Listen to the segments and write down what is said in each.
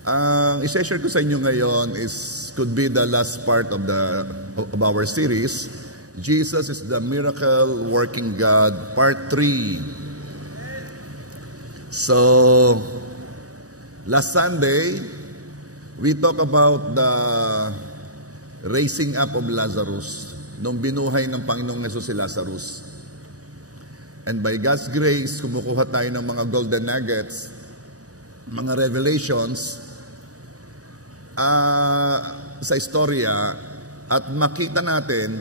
Ang i-share ko sa inyo ngayon could be the last part of our series. Jesus is the miracle working God, part 3. So, last Sunday, we talked about the raising up of Lazarus, nung binuhay ng Panginoong Hesus si Lazarus. And by God's grace, kumukuha tayo ng mga golden nuggets, mga revelations, sa istorya, at makita natin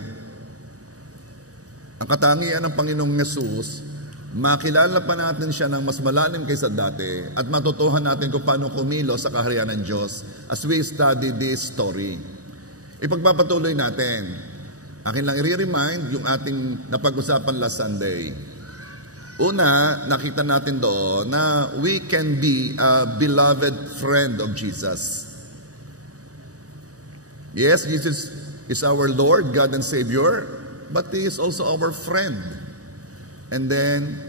ang katangian ng Panginoong Hesus, makilala pa natin siya ng mas malalim kaysa dati, at matutuhan natin kung paano kumilos sa kaharian ng Diyos as we study this story. Ipagpapatuloy natin. Akin lang i-remind yung ating napag-usapan last Sunday. Una, nakita natin doon na we can be a beloved friend of Jesus. Yes, Jesus is our Lord, God and Savior, but He is also our friend. And then,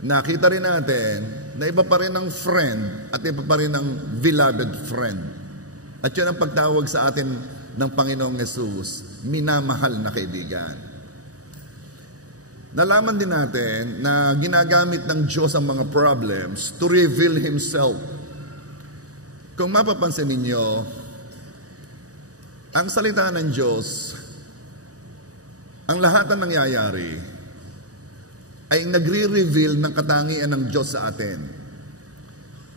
nakita rin natin na iba pa rin ang friend at iba pa rin ang beloved friend. At yun ang pagtawag sa atin ng Panginoong Hesus, minamahal na kaibigan. Nalaman din natin na ginagamit ng Diyos ang mga problems to reveal Himself. Kung mapapansin ninyo, ang salita ng Diyos, ang lahat ng nangyayari, ay nagre-reveal ng katangian ng Diyos sa atin.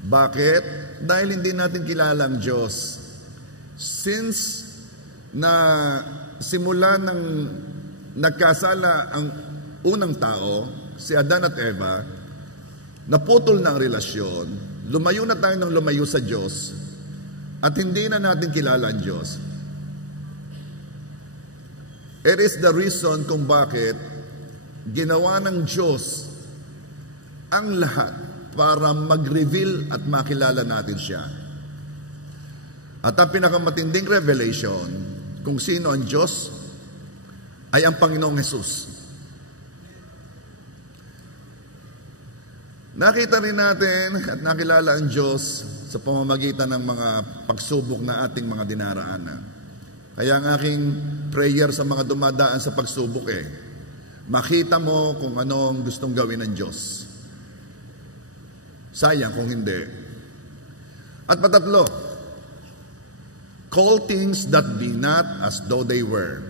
Bakit? Dahil hindi natin kilala ang Diyos. Since na simula ng nagkasala ang unang tao, si Adan at Eva, naputol na ang relasyon, lumayo na tayo ng lumayo sa Diyos, at hindi na natin kilala ang Diyos. It is the reason kung bakit ginawa ng Diyos ang lahat para mag-reveal at makilala natin siya. At ang pinakamatinding revelation kung sino ang Diyos ay ang Panginoong Hesus. Nakita rin natin at nakilala ang Diyos sa pamamagitan ng mga pagsubok na ating mga dinaraanan. Kaya ang aking prayer sa mga dumadaan sa pagsubok makita mo kung ano ang gustong gawin ng Diyos. Sayang kung hindi. At patatlo, call things that be not as though they were.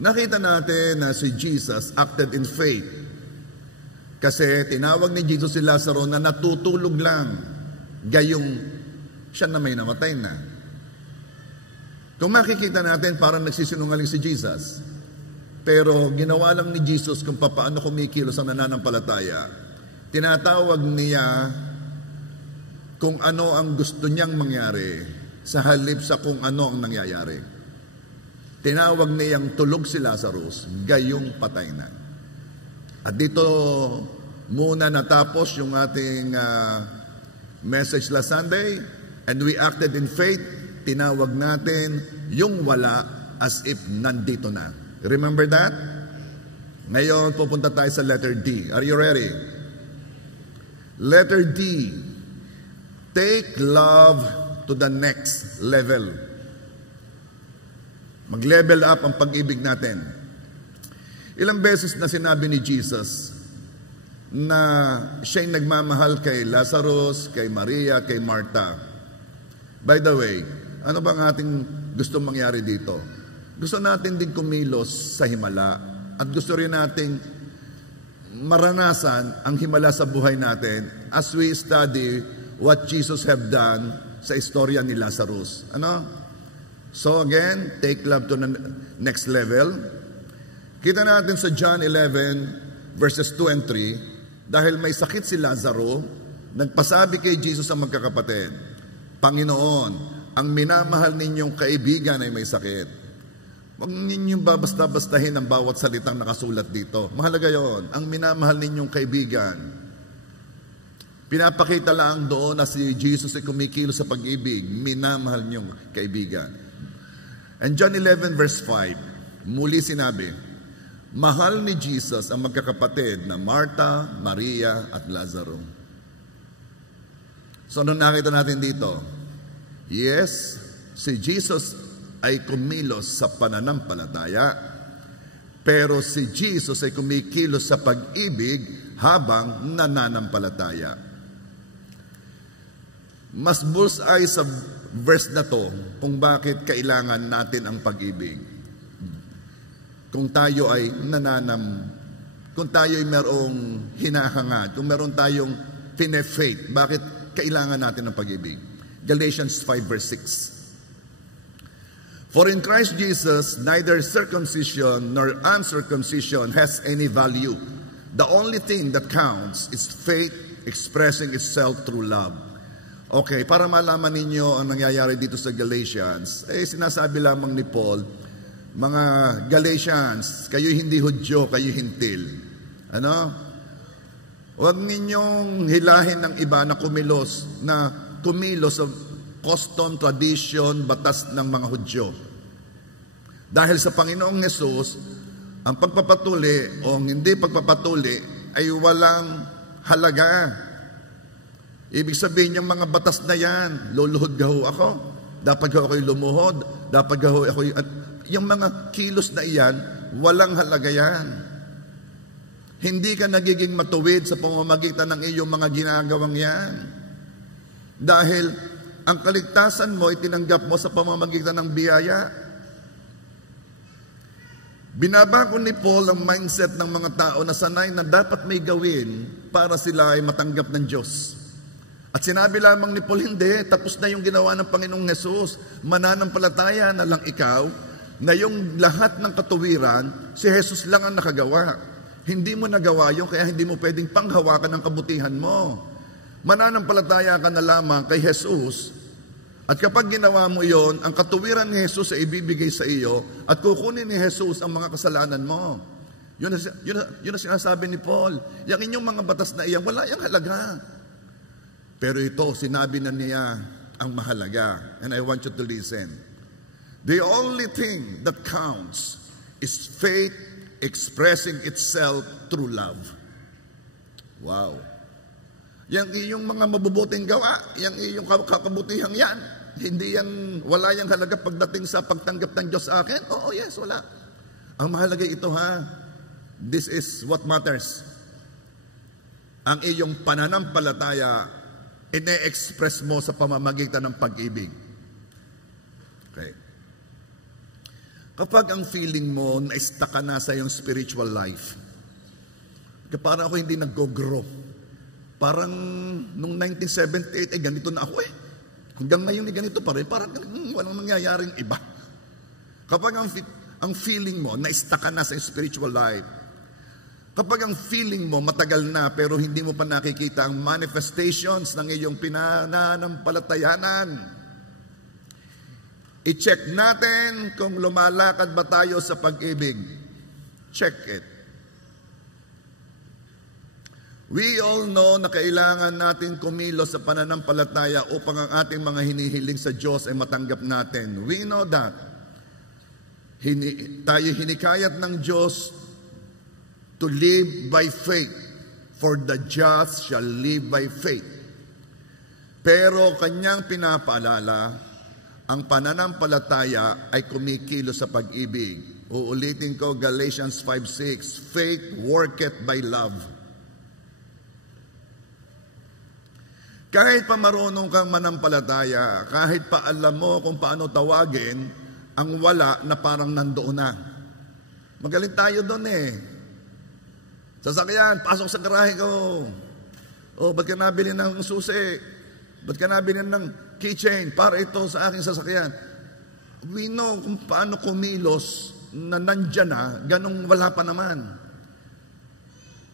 Nakita natin na si Jesus acted in faith. Kasi tinawag ni Jesus si Lazaro na natutulog lang, gayong siya na may namatay na. Kung makikita natin, parang nagsisinungaling si Jesus. Pero ginawa lang ni Jesus kung paano kumikilos ang nananampalataya. Tinatawag niya kung ano ang gusto niyang mangyari sa halip sa kung ano ang nangyayari. Tinawag niyang tulog si Lazarus, gayong patay na. At dito muna natapos yung ating message last Sunday. And we acted in faith, tinawag natin yung wala as if nandito na. Remember that? Ngayon, pupunta tayo sa letter D. Are you ready? Letter D. Take love to the next level. Mag-level up ang pag-ibig natin. Ilang beses na sinabi ni Jesus na siya'y nagmamahal kay Lazarus, kay Maria, kay Martha. By the way, ano bang ating gusto mangyari dito? Gusto natin din kumilos sa himala at gusto rin nating maranasan ang himala sa buhay natin as we study what Jesus have done sa istorya ni Lazarus. Ano? So again, take love to the next level. Kita natin sa John 11 verses 2 and 3, dahil may sakit si Lazaro, nagpasabi kay Jesus ang magkakapatid, Panginoon, ang minamahal ninyong kaibigan ay may sakit. Huwag ninyong babasta-bastahin ang bawat salitang nakasulat dito. Mahalaga yon, ang minamahal ninyong kaibigan. Pinapakita lang doon na si Jesus ay kumikilos sa pag-ibig, minamahal ninyong kaibigan. And John 11 verse 5, muli sinabi, mahal ni Jesus ang magkakapatid na Martha, Maria at Lazaro. So, ano nakita natin dito? Yes, si Jesus ay kumilos sa pananampalataya, pero si Jesus ay kumikilos sa pag-ibig habang nananampalataya. Mas bullseye sa verse na to kung bakit kailangan natin ang pag-ibig. Kung tayo ay kung tayo ay merong hinahangad, kung meron tayong pine-faith, bakit kailangan natin ang pag-ibig? Galatians 5 verse 6. For in Christ Jesus, neither circumcision nor uncircumcision has any value. The only thing that counts is faith expressing itself through love. Okay, para malaman ninyo ang nangyayari dito sa Galatians, sinasabi lamang ni Paul, mga Galatians, kayo hindi Hudyo, kayo hintil. Ano? Huwag ninyong hilahin ng iba na kumilos sa custom, tradition, batas ng mga Hudyo. Dahil sa Panginoong Hesus, ang pagpapatuli o hindi pagpapatuli ay walang halaga. Ibig sabihin yung mga batas na yan, luluhod gaho ako, dapat gaho ako'y lumuhod, dapat gaho ako'y... Yung mga kilos na iyan, walang halaga yan. Hindi ka nagiging matuwid sa pamamagitan ng iyong mga ginagawang yan. Dahil ang kaligtasan mo itinanggap mo sa pamamagitan ng biyaya. Binabago ni Paul ang mindset ng mga tao na sanay na dapat may gawin para sila ay matanggap ng Diyos. At sinabi lamang ni Paul, hindi, tapos na yung ginawa ng Panginoong Hesus. Mananampalataya na lang ikaw na yung lahat ng katuwiran, si Jesus lang ang nakagawa. Hindi mo nagawa yun, kaya hindi mo pwedeng panghawakan ng kabutihan mo. Mananampalataya ka na lamang kay Jesus. At kapag ginawa mo yon, ang katuwiran ni Jesus ay ibibigay sa iyo at kukunin ni Jesus ang mga kasalanan mo. Yun ang sinasabi ni Paul. Yang inyong mga batas na iyan, wala yung halaga. Pero ito, sinabi na niya ang mahalaga. And I want you to listen. The only thing that counts is faith expressing itself through love. Wow. Yang iyong mga mabubuting gawa, yang iyong kakabutihang yan, hindi yan, wala yang halaga pagdating sa pagtanggap ng Diyos sa akin? Oo, yes, wala. Ang mahalaga ito ha, this is what matters. Ang iyong pananampalataya, ine-express mo sa pamamagitan ng pag-ibig. Okay. Kapag ang feeling mo na-stuck ka na sa iyong spiritual life, parang ako hindi nag-grow. Parang nung 1978, ganito na ako eh. Hanggang ngayon ganito pa rin, parang walang nangyayaring iba. Kapag ang feeling mo na-stuck ka na sa spiritual life, kapag ang feeling mo matagal na pero hindi mo pa nakikita ang manifestations ng iyong pinanampalatayanan, i-check natin kung lumalakad ba tayo sa pag-ibig. Check it. We all know na kailangan natin kumilos sa pananampalataya upang ang ating mga hinihiling sa Diyos ay matanggap natin. We know that. Tayo hinikayat ng Diyos to live by faith, for the just shall live by faith. Pero kanyang pinapaalala, ang pananampalataya ay kumikilos sa pag-ibig. Uulitin ko, Galatians 5:6, faith worketh by love. Kahit pa marunong kang manampalataya, kahit pa alam mo kung paano tawagin, ang wala na parang nandoon na. Magaling tayo doon eh. Sasakyan, pasok sa garahe ko. O, ba't ka nabili ng susi? Ba't ka nabili ng keychain para ito sa aking sasakyan? We know kung paano kumilos na nandyan na, ganong wala pa naman.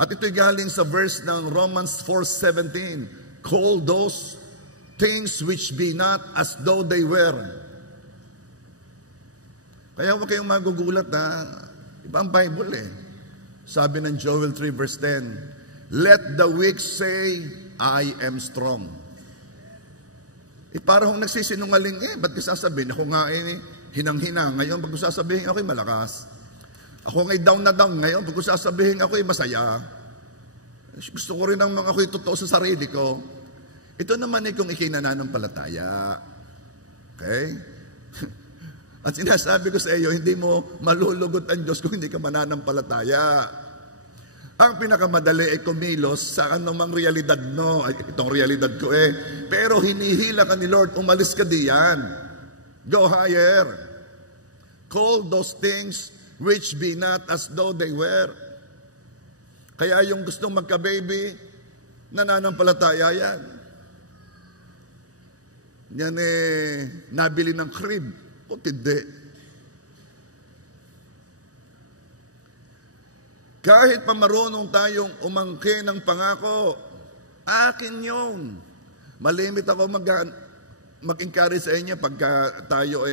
At ito'y galing sa verse ng Romans 4:17. Call those things which be not as though they were. Kaya huwag kayong magugulat ha. Iba ang Bible eh. Sabi ng Joel 3 verse 10, let the weak say, I am strong. Parang nagsisinungaling ba't ka sasabihin? Ako nga hinang-hina. Ngayon, pag sasabihin ako'y malakas. Ako nga'y down na down. Ngayon, pag sasabihin ako'y masaya. Gusto ko rin ang mga ako'y totoo sa sarili ko. Ito naman ay kung ikay nananampalataya. Okay? At sinasabi ko sa iyo, hindi mo malulugot ang Diyos kung hindi ka mananampalataya. Ang pinakamadali ay kumilos sa anumang realidad mo. Ay, itong realidad ko Pero hinihila ka ni Lord, umalis ka diyan. Go higher. Call those things which be not as though they were. Kaya yung gustong magka-baby, nananampalataya yan. Yan nabili ng crib. O hindi. Kahit pa marunong tayong umangkin ng pangako, akin yun. Malimit ako mag-encourage sa inyo pagka tayo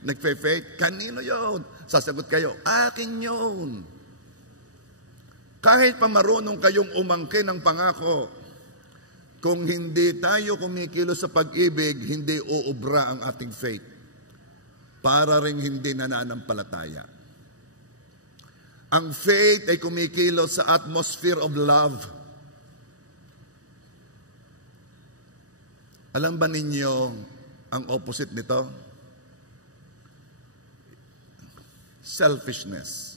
nagfe-faith. Kanino yun? Sasagot kayo, akin yun. Kahit pa marunong kayong umangkin ng pangako, kung hindi tayo kumikilos sa pag-ibig, hindi uubra ang ating faith. Para rin hindi nananampalataya. Ang faith ay kumikilos sa atmosphere of love. Alam ba ninyo ang opposite nito? Selfishness.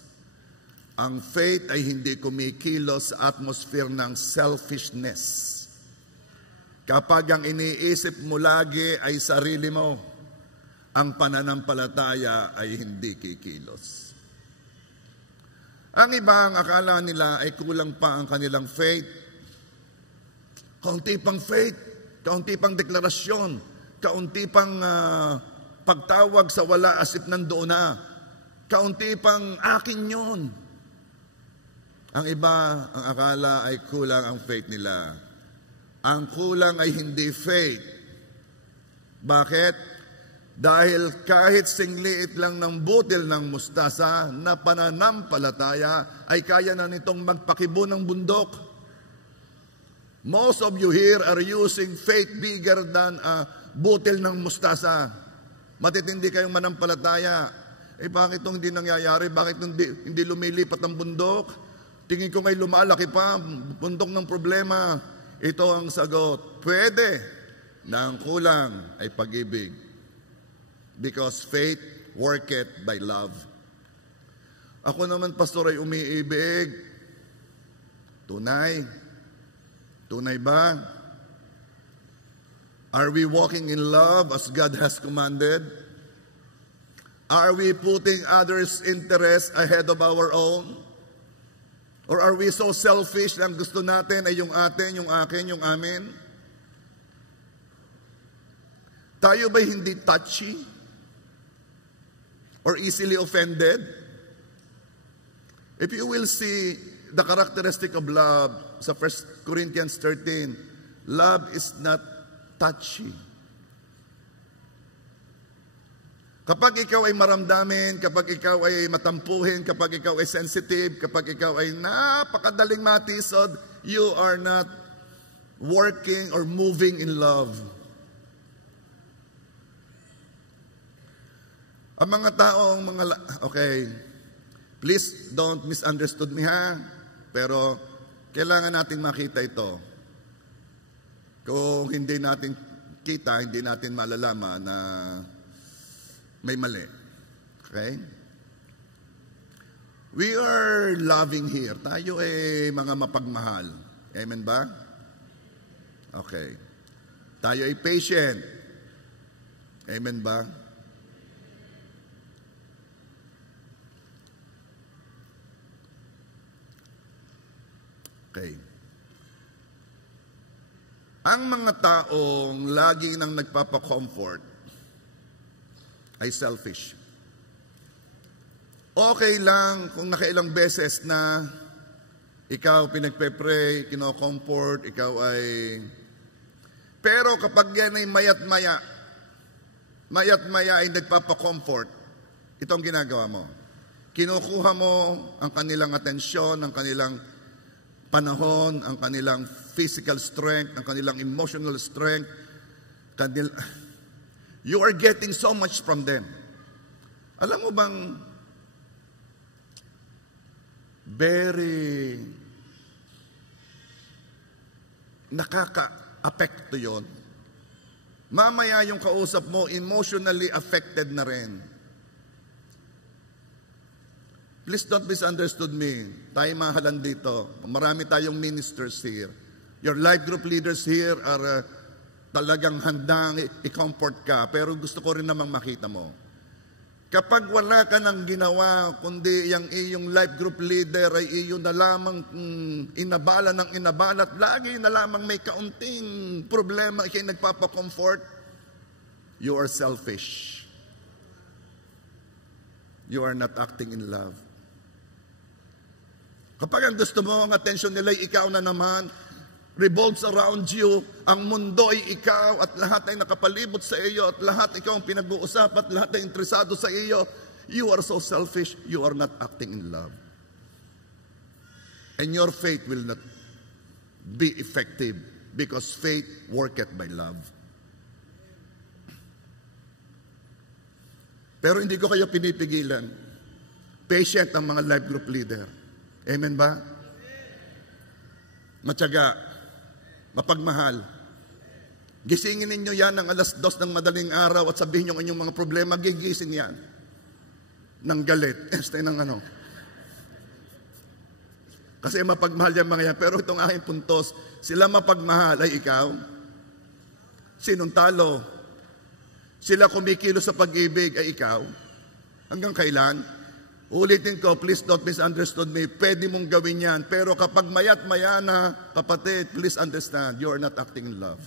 Ang faith ay hindi kumikilos sa atmosphere ng selfishness. Kapag ang iniisip mo lagi ay sarili mo, ang pananampalataya ay hindi kikilos. Ang ibang akala nila ay kulang pa ang kanilang faith. Kaunti pang faith, kaunti pang deklarasyon, kaunti pang pagtawag sa wala asip nandoon na, kaunti pang akin yun. Ang iba, ang akala ay kulang ang faith nila. Ang kulang ay hindi faith. Bakit? Dahil kahit singliit lang ng butil ng mustasa na pananampalataya ay kaya na nitong magpakibo ng bundok. Most of you here are using faith bigger than a butil ng mustasa. Matitindi kayong manampalataya. Bakit itong hindi nangyayari? Bakit hindi lumilipat ang bundok? Tingin ko ngay lumalaki pa, bundok ng problema. Ito ang sagot. Pwede na ang kulang ay pag-ibig. Because faith worketh by love. Ako naman, pastor, ay umiibig. Tunay. Tunay ba? Are we walking in love as God has commanded? Are we putting others' interests ahead of our own? Or are we so selfish na ang gusto natin ay yung atin, yung akin, yung amin? Tayo ba'y hindi touchy? Or easily offended? If you will see the characteristic of love sa 1 Corinthians 13, love is not touchy. Kapag ikaw ay maramdamin, kapag ikaw ay matampuhin, kapag ikaw ay sensitive, kapag ikaw ay napakadaling matisod, you are not working or moving in love. Ang mga taong okay, please don't misunderstood me ha, pero kailangan nating makita ito. Kung hindi natin kita, hindi natin malalaman na may mali. Okay? We are loving here. Tayo ay mga mapagmahal. Amen ba? Okay. Tayo ay patient. Amen ba? Okay. Ang mga taong lagi nang nagpapa-comfort ay selfish. Okay lang kung nakailang beses na ikaw pinagpe-pray, kino-comfort, ikaw ay... Pero kapag yan ay mayat-maya ay nagpapa-comfort, itong ginagawa mo. Kinukuha mo ang kanilang atensyon, ang kanilang panahon, ang kanilang physical strength, ang kanilang emotional strength. You are getting so much from them. Alam mo bang very apekto yon. Mamaya yung kausap mo, emotionally affected na rin. Please don't misunderstood me. Tayo mahalan dito. Marami tayong ministers here. Your life group leaders here are talagang handang i-comfort ka. Pero gusto ko rin namang makita mo. Kapag wala ka ng ginawa, kundi yung iyong life group leader ay iyo na lamang inabala ng inabala at lagi na lamang may kaunting problema kayo nagpapacomfort, you are selfish. You are not acting in love. Kapag ang gusto mo, ang attention nila ay ikaw na naman, revolves around you, ang mundo ay ikaw at lahat ay nakapalibot sa iyo at lahat ikaw ang pinag-uusap at lahat ay interesado sa iyo, you are so selfish, you are not acting in love. And your faith will not be effective because faith worketh by love. Pero hindi ko kayo pinipigilan. Patient ang mga life group leader. Amen ba? Matyaga. Mapagmahal. Gisingin ninyo yan ng 2:00 ng madaling araw at sabihin nyo ang inyong mga problema, gigising yan. Nang galit. Ng ano. Kasi mapagmahal yan mga yan. Pero itong aking puntos, sila mapagmahal ay ikaw. Sinong talo? Sila kumikilo sa pag-ibig ay ikaw. Hanggang kailan? Ulitin ko, please don't misunderstood me. Pwede mong gawin yan. Pero kapag mayat maya na, kapatid, please understand, you are not acting in love.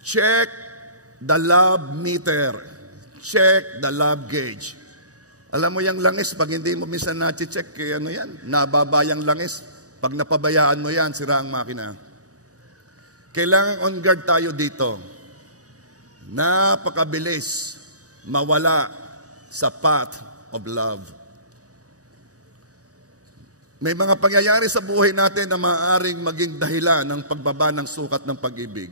Check the love meter. Check the love gauge. Alam mo yung langis, pag hindi mo minsan na-check, ano yan? Nababa yung langis. Pag napabayaan mo yan, sira ang makina. Kailangan on guard tayo dito. Napakabilis mawala sa path of love. May mga pangyayari sa buhay natin na maaaring maging dahilan ng pagbaba ng sukat ng pag-ibig.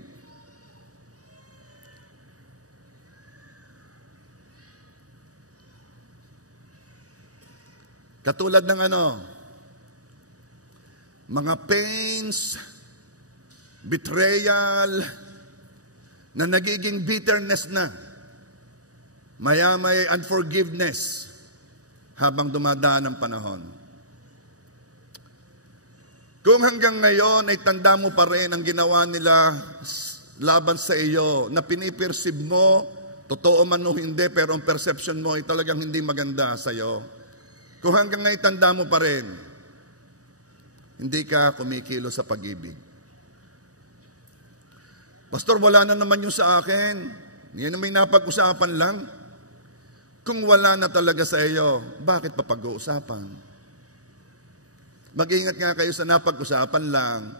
Katulad ng mga pains, betrayal, na nagiging bitterness na. May unforgiveness habang dumadaan ang panahon. Kung hanggang ngayon ay tanda mo pa rin ang ginawa nila laban sa iyo, na pinipersib mo, totoo man o hindi, pero ang perception mo ay talagang hindi maganda sa iyo. Kung hanggang ngayon tanda mo pa rin, hindi ka kumikilo sa pag-ibig. Pastor, wala na naman yung sa akin. Yan may napag-usapan lang. Kung wala na talaga sa iyo, bakit pa pag-uusapan? Mag-ingat nga kayo sa napag-usapan lang.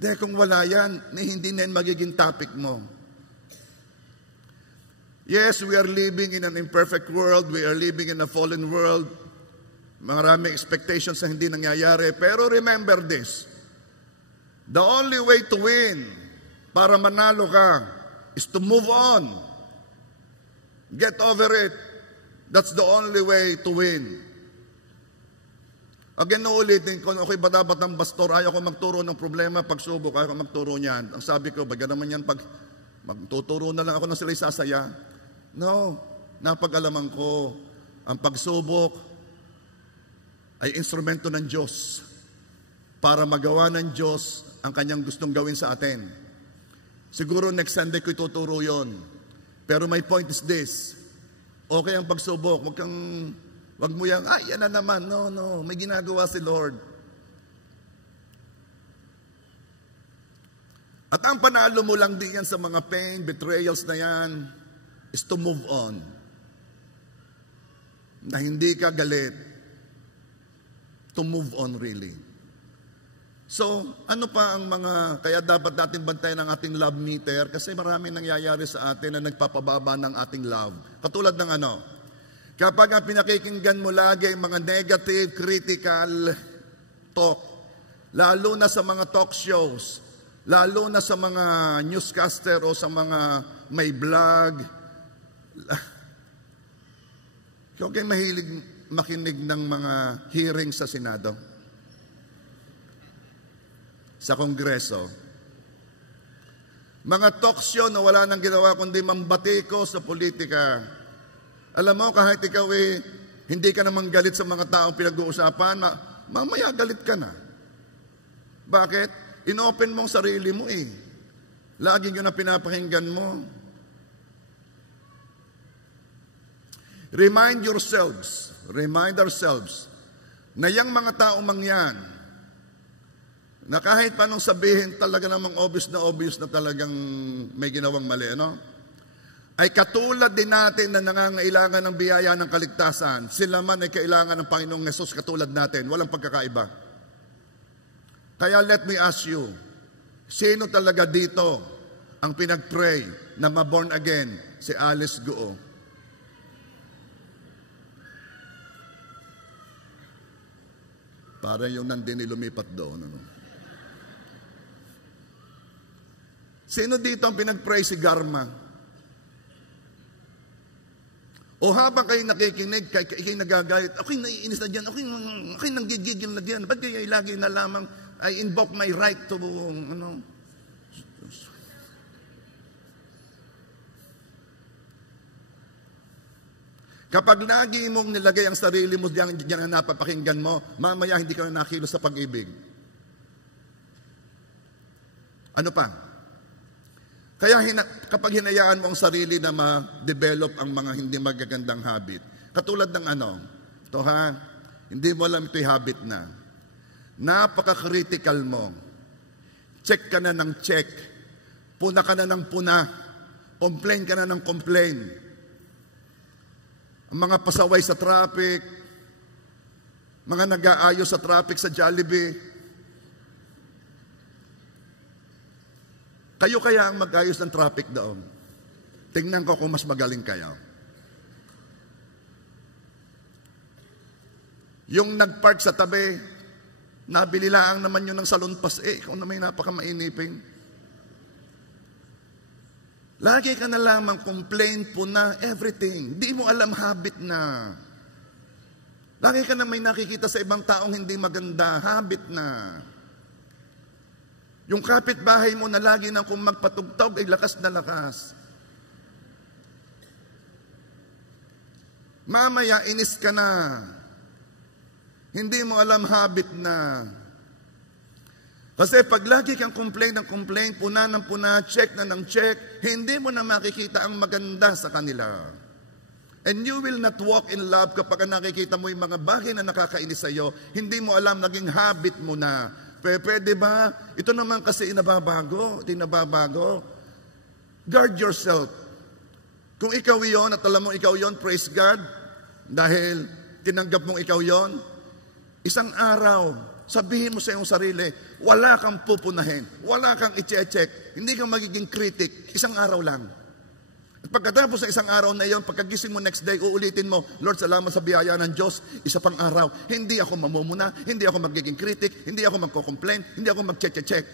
Dahil kung wala yan, hindi na yan magiging topic mo. Yes, we are living in an imperfect world. We are living in a fallen world. Maraming expectations na hindi nangyayari. Pero remember this. The only way to win para manalo ka is to move on. Get over it. That's the only way to win. Again, uulitin ko, okay ba dapat ang pastor? Ayaw ko magturo ng problema, pagsubok, ayaw ko magturo niyan. Ang sabi ko, baga naman yan, pag magtuturo na lang ako na sila'y sasaya. No, napag-alaman ko, ang pagsubok ay instrumento ng Diyos para magawa ng Diyos ang kanyang gustong gawin sa atin. Siguro next Sunday ko ituturo yon. Pero my point is this. Okay ang pagsubok. Wag mo yan, yan na naman. No. May ginagawa si Lord. At ang panalo mo lang diyan sa mga pain, betrayals na yan, is to move on. Na hindi ka galit. To move on really. So, ano pa ang kaya dapat natin bantayan ang ating love meter? Kasi marami nangyayari sa atin na nagpapababa ng ating love. Katulad ng kapag ang pinakikinggan mo lagi mga negative, critical talk, lalo na sa mga talk shows, lalo na sa mga newscaster o sa mga may vlog, Ikaw kayo mahilig makinig ng mga hearing sa Senado, sa Kongreso. Mga talk show na wala nang ginawa kundi mambatiko sa politika. Alam mo, kahit ikaw hindi ka naman galit sa mga taong pinag-uusapan, mamaya galit ka na. Bakit? Inopen mo ang sarili mo Lagi yun na pinapakinggan mo. Remind ourselves, na yung mga taong mangyan, na kahit paanong sabihin talaga namang obvious na talagang may ginawang mali, ay katulad din natin na nangangailangan ng biyaya ng kaligtasan. Sila man ay kailangan ng Panginoong Hesus katulad natin. Walang pagkakaiba. Kaya let me ask you, sino talaga dito ang pinag-pray na ma-born again? Si Alice Guo. Para yung nandini lumipat doon. Sino dito ang pinag-pray? Si Garma? O habang kayo nakikinig, kayo nagagalit, ako'y naiinis na dyan, ako'y nanggigigil na dyan, ba't kayo lagi na lamang, I invoke my right to, Kapag lagi mong nilagay ang sarili mo diyan na napapakinggan mo, mamaya hindi ka na nakilos sa pag-ibig. Ano pa? Kaya kapag hinayaan mo ang sarili na ma-develop ang mga hindi magagandang habit, katulad ng hindi mo alam ito'y habit na. Napaka-critical mo. Check ka na ng check. Puna ka na ng puna. Complain ka na ng complain. Ang mga pasaway sa traffic, mga nag-aayos sa traffic sa Jollibee. Kayo kaya ang mag-ayos ng traffic doon. Tingnan ko kung mas magaling kayo. Yung nag-park sa tabi, nabili lang naman yun ng salon pass. Ikaw na may napaka-mainiping. Lagi ka na lamang complain po na everything. Di mo alam habit na. Lagi ka na may nakikita sa ibang taong hindi maganda. Habit na. Yung kapitbahay mo na lagi na kung magpatugtog ay lakas na lakas. Mamaya inis ka na. Hindi mo alam habit na. Kasi pag lagi kang complain ng complain, puna ng puna, check na ng check, hindi mo na makikita ang maganda sa kanila. And you will not walk in love kapag nakikita mo yung mga bagay na nakakainis sa iyo, hindi mo alam, naging habit mo na. Pwede ba? Ito naman kasi inababago. Ito inababago. Guard yourself. Kung ikaw yon at alam mo ikaw yon, praise God. Dahil tinanggap mong ikaw yon, isang araw, sabihin mo sa iyong sarili, wala kang pupunahin, wala kang i-check, hindi kang magiging critic, isang araw lang. At pagkatapos ng isang araw na iyon, pagkagising mo next day, uulitin mo, Lord, salamat sa biyaya ng Diyos, isa pang araw, hindi ako mamumuna, hindi ako magiging critic, hindi ako magko-complain, hindi ako mag-check.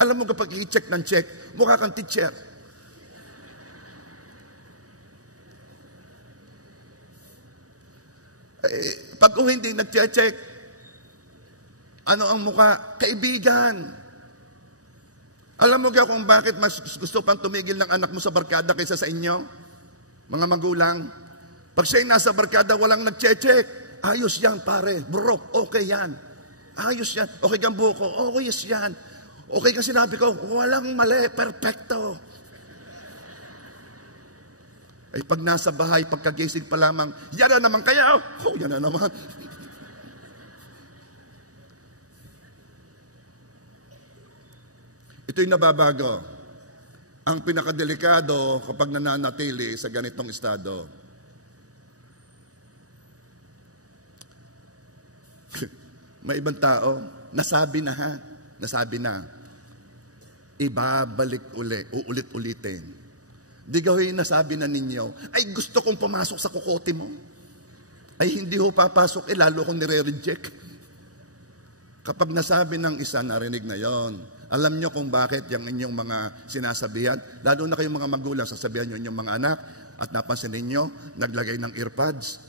Alam mo kapag i-check ng check, mukha kang teacher. Pag hindi nag-check, ano ang mukha? Kaibigan. Alam mo kung bakit mas gusto pang tumigil ng anak mo sa barkada kaysa sa inyo? Mga magulang. Pag siya'y nasa barkada, walang nag-check. Ayos yan, pare. Bro, okay yan. Ayos yan. Okay kang buko. Okay yan. Okay kang sinabi ko. Walang mali. Perfecto. Ay pag nasa bahay, pagkagising pa lamang, yan na naman kaya. Oh, yan na naman. Ito'y nababago. Ang pinakadelikado kapag nananatili sa ganitong estado. May ibang tao, nasabi na. Ibabalik uulit-ulitin. Di gawin nasabi na ninyo, ay gusto kong pumasok sa kukote mo. Ay hindi ho papasok, lalo kong nire-reject. Kapag nasabi ng isa, narinig na yon. Alam nyo kung bakit yung inyong mga sinasabihan, lalo na kayong mga magulang, sasabihan nyo inyong mga anak, at napansin ninyo, naglagay ng earpads.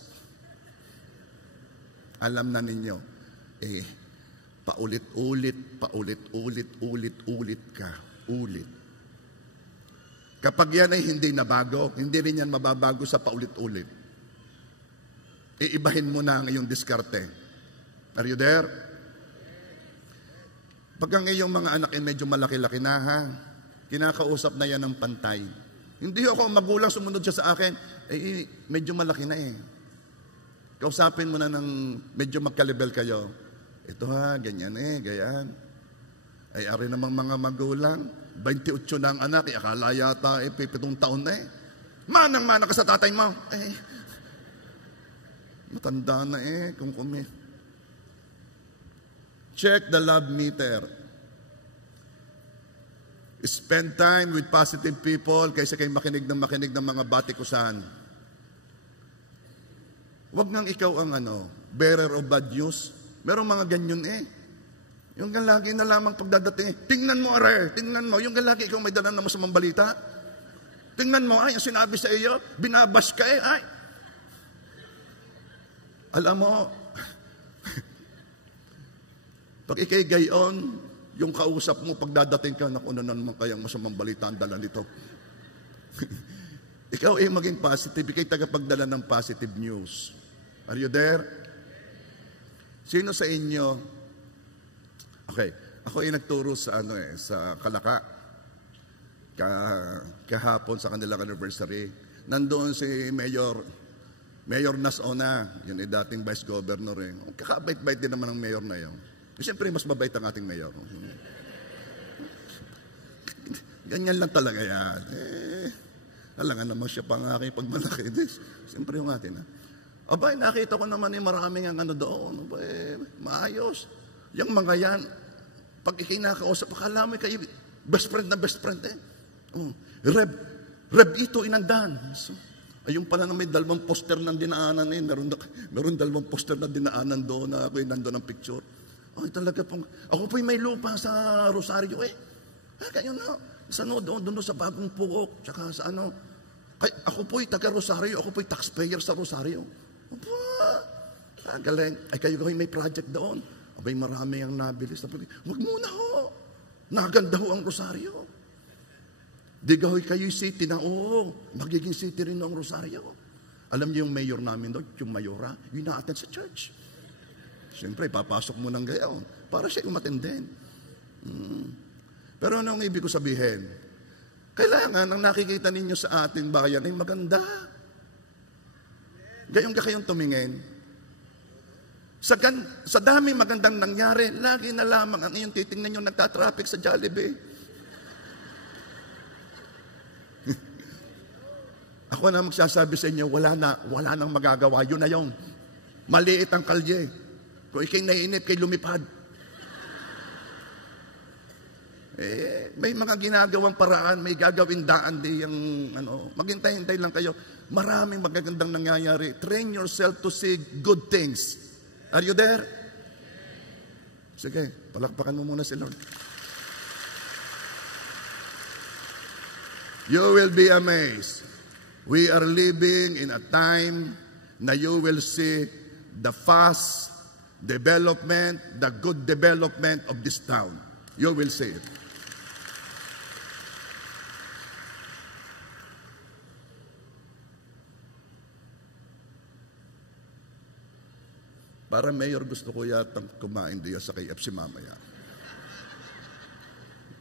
Alam na ninyo, paulit-ulit ka. Ulit. Kapag yan ay hindi nabago, hindi rin yan mababago sa paulit-ulit. Iibahin mo na ang iyong diskarte. Are you there? Pag ang iyong mga anak ay medyo malaki-laki na, ha? Kinakausap na yan ng pantay. Hindi ako magulang, sumunod siya sa akin. Medyo malaki na eh. Kausapin mo na ng medyo magkalibel kayo. Ito ha, ganyan ganyan. Ay, ari namang mga magulang, 28 na ang anak, akala yata 7 taon na eh. Manang-mana ka sa tatay mo. Matanda na kung kumi. Check the love meter. Spend time with positive people kaysa kayo makinig ng mga batikusan. Huwag nang ikaw ang bearer of bad news. Merong mga ganyan Yung lagi na lamang pagdadating, tingnan mo tingnan mo. Yung lagi ikaw may dala na masamang balita. Tingnan mo, ang sinabi sa iyo, binabas ka Alam mo, pag ikay gayon, yung kausap mo, pagdadating ka, naku, na naman kayang masamang balita ang dala nito. Ikaw maging positive, ikay tagapagdala ng positive news. Are you there? Sino sa inyo? Okay, ako nagturo sa sa Kalaka. Kahapon sa kanilang anniversary. Nandoon si Mayor Nasona, yun ay dating Vice Governor Kakabait-bait din naman ang mayor na yun. Siyempre, mas mabait ang ating mayor. Ganyan lang talaga yan. Alangan naman siya pang aking pagmalaki. Siyempre yung atin Abay, nakita ko naman maraming ang doon. Maayos. Yung mga yan, pag ikinakausap, akala mo kayo, best friend na best friend Reb ito inagdan. So, ayun pala na may dalawang poster ng dinaanan Meron dalawang poster na dinaanan doon na ako nandun ang picture. Ay talaga pong, ako po'y may lupa sa Rosario kayo na, doon sa Bagong Pukok, tsaka sa ako po'y taga Rosario, ako po'y taxpayer sa Rosario. Galing. Ay kayo may project doon. Abay marami ang nabilis. Huwag muna ho. Naganda ho ang Rosario. Di gahoy kayo city na, magiging city rin ang Rosario. Alam niyo yung mayor namin doon, yung mayora, yung na-attend sa church. Siyempre, papasok mo ng gayon para siya umatenden. Pero anong ibig ko sabihin? Kailangan ang nakikita ninyo sa ating bayan ay maganda. Gayon ka kayong tumingin. Sa dami magandang nangyari, lagi na lamang ang iyong titingnan nyo nagtatraffic sa Jollibee. Ako na magsasabi sa inyo, wala nang magagawa. Yun na yung maliit ang kalye. Kung ikay naiinip, kay lumipad. May mga ginagawang paraan, may gagawing daan di yung maghintay-hintay lang kayo. Maraming magagandang nangyayari. Train yourself to see good things. Are you there? Sige, palakpakan mo muna si Lord. You will be amazed. We are living in a time na you will see the fast development, the good development of this town. You will see it. Para mayor, gusto ko yatang kumain diya sa KFC mamaya.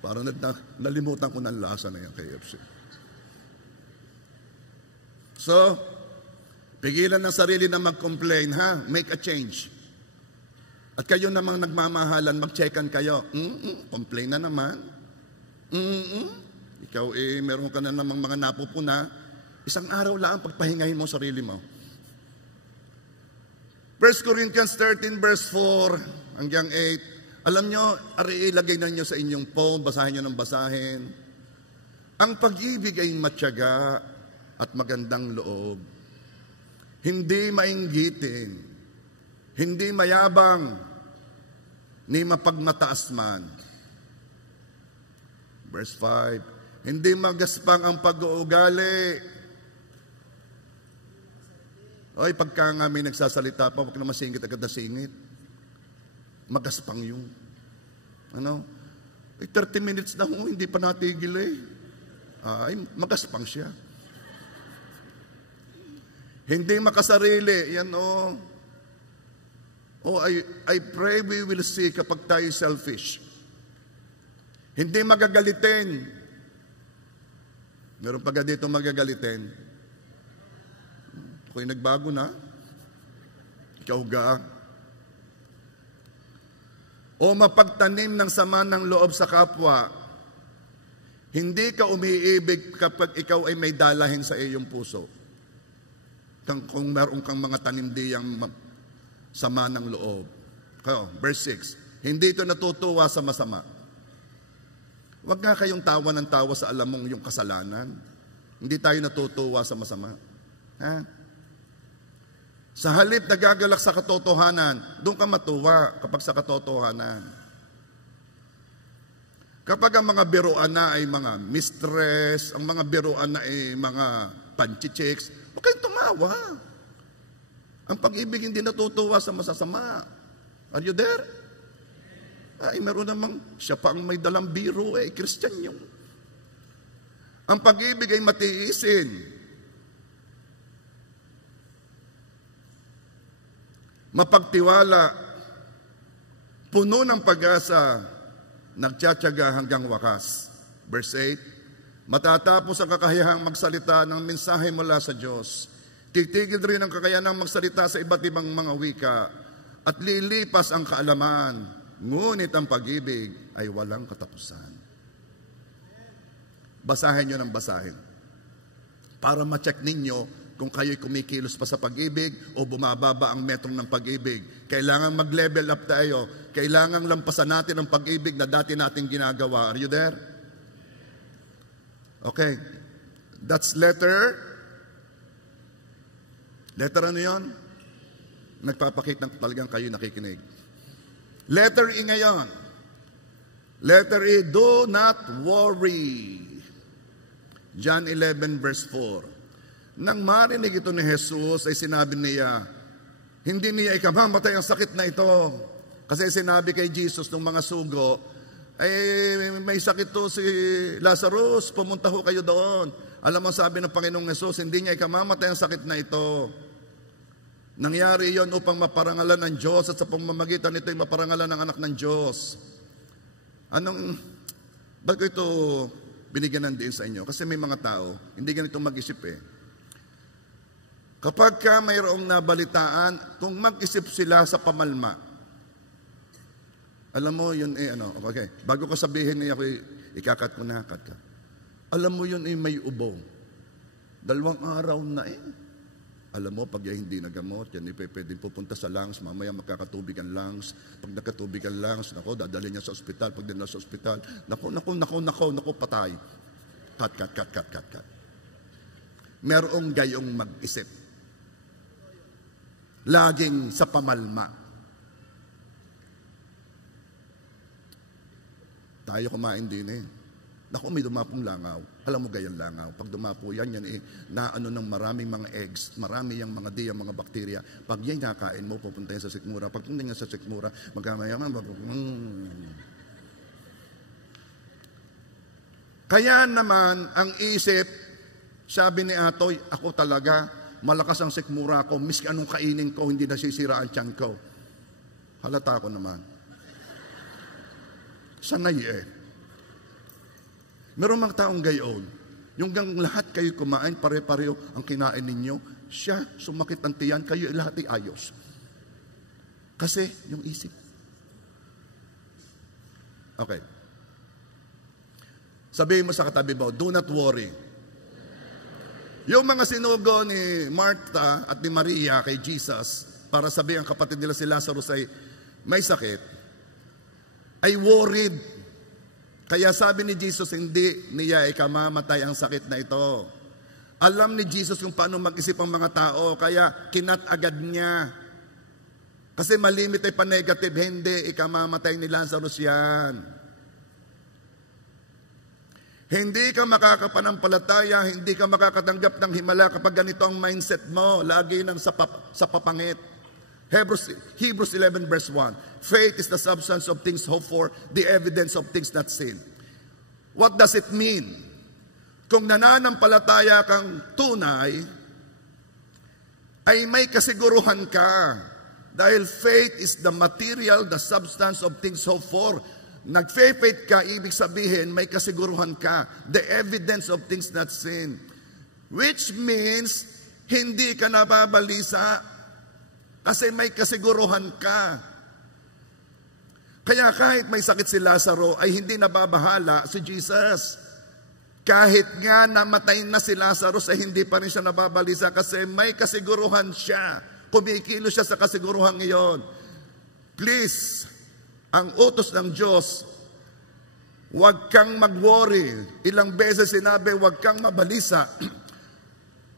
Parang nalimutan ko ng lasa na yung KFC. So, pigilan ng sarili na mag-complain, Make a change. At kayo namang nagmamahalan, mag-checkan kayo. Complain na naman. Ikaw meron ka na namang mga napupuna. Isang araw lang pagpahingahin mo sarili mo. 1 Corinthians 13 verse 4 hanggang 8. Alam nyo, ilagay na nyo sa inyong phone, basahin nyo ng basahin. Ang pag-ibig ay matyaga at magandang loob. Hindi mainggitin, hindi mayabang, ni mapagmataas man. Verse 5, hindi magaspang ang pag-uugali. Oy, pagka nga may nagsasalita pa, huwag na masingit agad na singit. Magaspang yung, ano, 30 minutes na ho, hindi pa natigil eh. Ay, magaspang siya. Hindi makasarili, yan o. I pray we will see kapag tayo selfish. Hindi magagalitin. Meron pa dito magagalitin. Ako'y nagbago na. Ikaw ga. O mapagtanim ng sama ng loob sa kapwa. Hindi ka umiibig kapag ikaw ay may dalahin sa iyong puso. Kung meron kang mga tanim diyang sama ng loob. Verse 6. Hindi ito natutuwa sa masama. Huwag nga kayong tawa ng tawa sa alam mong yung kasalanan. Hindi tayo natutuwa sa masama. Ha? Sa halip nagagalak sa katotohanan, doon ka matuwa kapag sa katotohanan. Kapag ang mga biruan na ay mga mistress, ang mga biruan na ay mga panchichicks, huwag kayong tumawa. Ang pag-ibig hindi natutuwa sa masasama. Are you there? Ay, meron namang, siya pa ang may dalang biro, Christian yun. Ang pag-ibig ay matiisin. Mapagtiwala, puno ng pag-asa, nagtsatsaga hanggang wakas. Verse 8, matatapos ang kakayahang magsalita ng mensahe mula sa Diyos. Titigil rin ang kakayanang magsalita sa iba't ibang mga wika at lilipas ang kaalaman. Ngunit ang pag-ibig ay walang katapusan. Basahin nyo ng basahin. Para ma-check ninyo kung kayo'y kumikilos pa sa pag-ibig o bumababa ang metro ng pag-ibig. Kailangan mag-level up tayo. Kailangan lampasan natin ang pag-ibig na dati nating ginagawa. Are you there? Okay. That's letter. Letter ano yun? Nagpapakita talagang kayo nakikinig. Letter E ngayon. Letter E, do not worry. John 11 verse 4. Nang marinig ito ni Jesus, ay sinabi niya, hindi niya ikamamatay ang sakit na ito. Kasi sinabi kay Jesus ng mga sugo, ay may sakit to si Lazarus, pumunta ho kayo doon. Alam mo, sabi ng Panginoong Jesus, hindi niya ikamamatay ang sakit na ito. Nangyari yon upang maparangalan ng Diyos at sa pamamagitan nito ay maparangalan ng anak ng Diyos. Ba't ko ito binigyan ng diin sa inyo? Kasi may mga tao, hindi ganito mag-isip eh. Kapag ka mayroong nabalitaan, kung mag-isip sila sa pamalma, alam mo yun okay, bago ko sabihin niya ako, ikakat ko na, kat ka. Alam mo yun may ubo. 2 araw na Alam mo, pag yan hindi nagamot, yan pwedeng pupunta sa lungs, mamaya magkakatubig ang lungs. Pag nagkatubig ang lungs, dadalhin niya sa ospital. Pag dinala sa ospital, naku, patay. Cut. Merong gayong mag-isip. Laging sa pamalma. Tayo kumain din Naku, may dumapong langaw. Alam mo gayang langaw. Pag dumapo yan naano ng maraming mga eggs, marami yung mga mga bakterya. Pag yan nakain mo, pupunta yan sa sikmura. Pag hindi nga sa sikmura, magkamayaman, Kaya naman, ang isip, sabi ni Atoy, ako talaga, malakas ang sikmura ko, miski anong kainin ko, hindi nasisira ang tiyan ko. Halata ko naman. Sanay Meron mga taong gayon. Yung lahat kayo kumain, pare-pareho ang kinain ninyo, siya sumakit ang tiyan, kayo lahat ay ayos. Kasi yung isip. Okay. Sabihin mo sa katabi mo, do not worry. Yung mga sinugo ni Martha at ni Maria kay Jesus, para sabihin ang kapatid nila si Lazarus ay may sakit, ay worried. Kaya sabi ni Jesus, hindi niya ikamamatay ang sakit na ito. Alam ni Jesus kung paano mag-isip ang mga tao, kaya kinat agad niya. Kasi malimit ay pa-negative, hindi ikamamatay ni Lazarus yan. Hindi ka makakapanampalataya, hindi ka makakatanggap ng himala kapag ganito ang mindset mo, lagi nang sa papangit. Hebrews 11 verse 1, faith is the substance of things hoped for, the evidence of things not seen. What does it mean? Kung nananampalataya kang tunay, ay may kasiguruhan ka. Dahil faith is the material, the substance of things hoped for. Nag-faith ka, ibig sabihin, may kasiguruhan ka. The evidence of things not seen. Which means, hindi ka nababalisa kasi may kasiguruhan ka. Kaya kahit may sakit si Lazaro, ay hindi nababahala si Jesus. Kahit nga namatay na si Lazarus, ay hindi pa rin siya nababalisa kasi may kasiguruhan siya. Kumikilo siya sa kasiguruhan iyon. Please, ang utos ng Diyos, huwag kang mag-worry. Ilang beses sinabi, huwag kang mabalisa.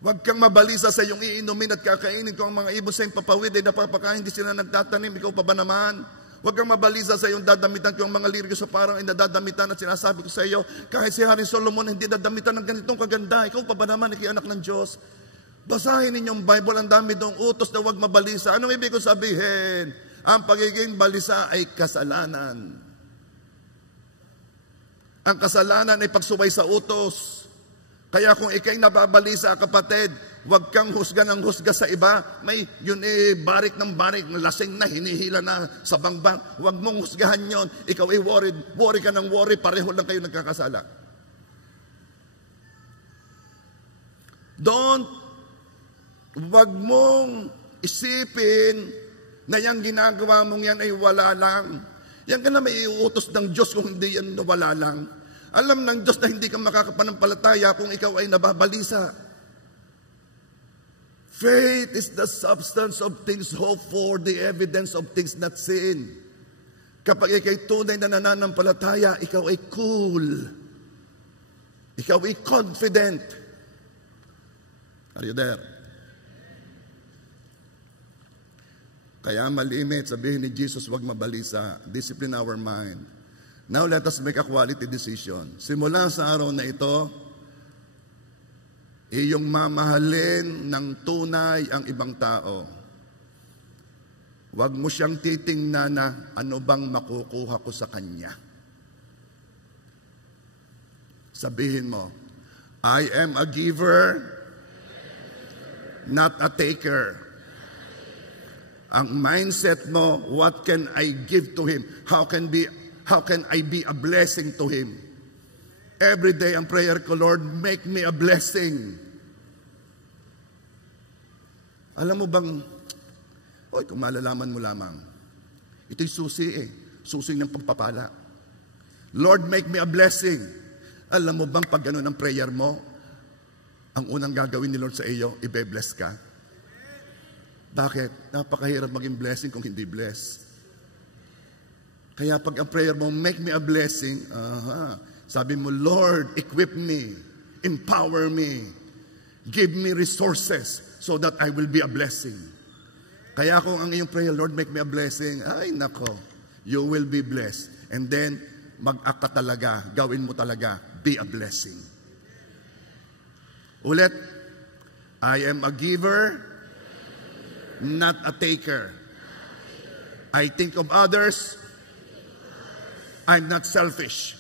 Huwag kang mabalisa sa iyong iinumin at kakainin kung ang mga ibon sa iyong papawid ay napapakain, hindi sila nagtatanim, ikaw pa ba naman? Huwag kang mabalisa sa iyong dadamitan kung ang mga liryo sa parang ay nadadamitan at sinasabi ko sa iyo, kahit si Hari Solomon hindi dadamitan ng ganitong kaganda, ikaw pa ba naman, ikianak ng Diyos? Basahin ninyong Bible, ang dami doong utos na huwag mabalisa. Anong ibig ko sabihin? Ang pagiging balisa ay kasalanan. Ang kasalanan ay pagsubay sa utos. Kaya kung ikay nababalisa, kapatid, huwag kang husga ng husga sa iba. May yun barik ng barik, lasing na, hinihila na sa bangbang. Huwag mong husgahan yon. Ikaw ay worry ka ng worry, pareho lang kayo nagkakasala. Huwag mong isipin na yung ginagawa mong yan ay wala lang. Yan ka na may iuutos ng Diyos kung hindi yan wala lang. Alam ng Diyos na hindi ka makakapanampalataya kung ikaw ay nababalisa. Faith is the substance of things hoped for, the evidence of things not seen. Kapag ikay tunay na nananampalataya, ikaw ay cool. Ikaw ay confident. Are you there? Kaya malimit, sabihin ni Jesus, huwag mabalisa. Discipline our mind. Now let us make a quality decision. Simula sa araw na ito, iyong mamahalin ng tunay ang ibang tao. Huwag mo siyang titingnan na ano bang makukuha ko sa kanya. Sabihin mo, I am a giver, not a taker. Ang mindset mo, what can I give to him? How can I be a blessing to him? Every day ang prayer ko, Lord, make me a blessing. Alam mo bang, kung malalaman mo lamang, ito'y susi susi ng pagpapala. Lord, make me a blessing. Alam mo bang pag ganun ang prayer mo, ang unang gagawin ni Lord sa iyo, ibe-bless ka? Bakit? Napakahirap maging blessing kung hindi bless. Kaya pag ang prayer mo, make me a blessing, sabi mo, Lord, equip me, empower me, give me resources so that I will be a blessing. Kaya kung ang iyong prayer, Lord, make me a blessing, ay nako, you will be blessed. And then, mag-act ka talaga, gawin mo talaga, be a blessing. Ulit, I am a giver, not a taker. I think of others. I'm not selfish.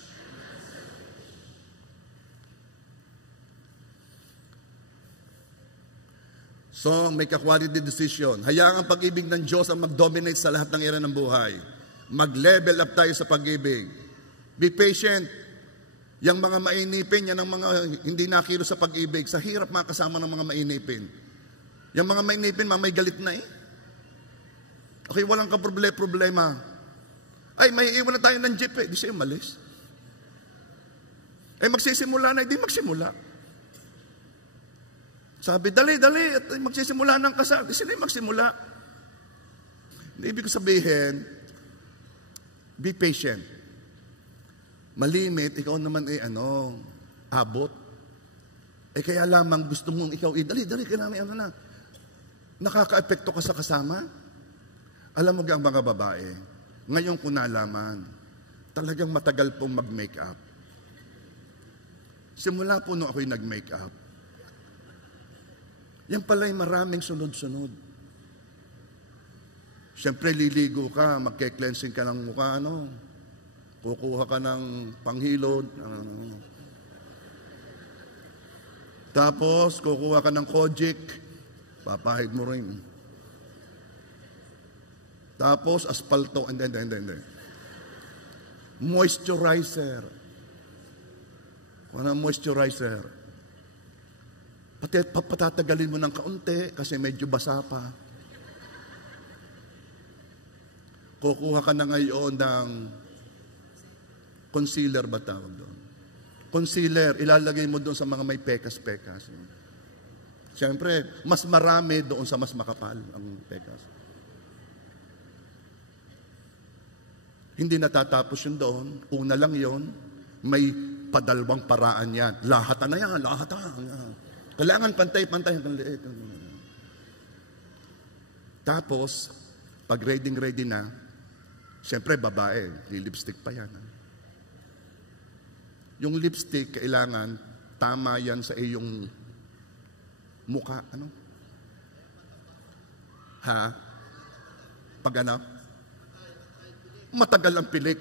So, make a quality decision. Hayaan ang pag-ibig ng Diyos ang mag-dominate sa lahat ng area ng buhay. Mag-level up tayo sa pag-ibig. Be patient. Yang mga mainipin, yan ang mga hindi nakiro sa pag-ibig. Sa hirap makasama ng mga mainipin. Yung mga mainipin, may galit na Okay, walang problema. Ay, may iwan na tayo ng jeep Di siya umalis. Magsisimula na, di magsimula. Sabi, dali, at magsisimula ng kasal. Di sila magsimula. Ibig ko sabihin, be patient. Malimit, ikaw naman abot. Kaya lamang gusto mong ikaw, dali, kaya namin na. Nakaka-epekto ka sa kasama? Alam mo ang mga babae, ngayon ko nalaman, talagang matagal pong mag-make up. Simula po nung ako'y nag-makeup, yan pala'y maraming sunod-sunod. Siyempre, liligo ka, magke-cleansing ka ng mukha, kukuha ka ng panghilod, tapos, kukuha ka ng kojic, papahid mo rin. Tapos, aspalto, and then. Moisturizer. Ano moisturizer? Pati patatagalin mo ng kaunti kasi medyo basa pa. Kukuha ka na ngayon ng concealer ba tawag doon? Concealer, ilalagay mo doon sa mga may pekas-pekas. Siyempre, mas marami doon sa mas makapal ang pekas. Hindi natatapos yun doon. Una lang yun, may padalawang paraan yan. Lahat na yan, lahat na. Kailangan pantay-pantay hanggang liit. Tapos, pag ready na, siyempre babae, lipstick pa yan. Yung lipstick, kailangan tama yan sa iyong mukha. Pag matagal ang pilik.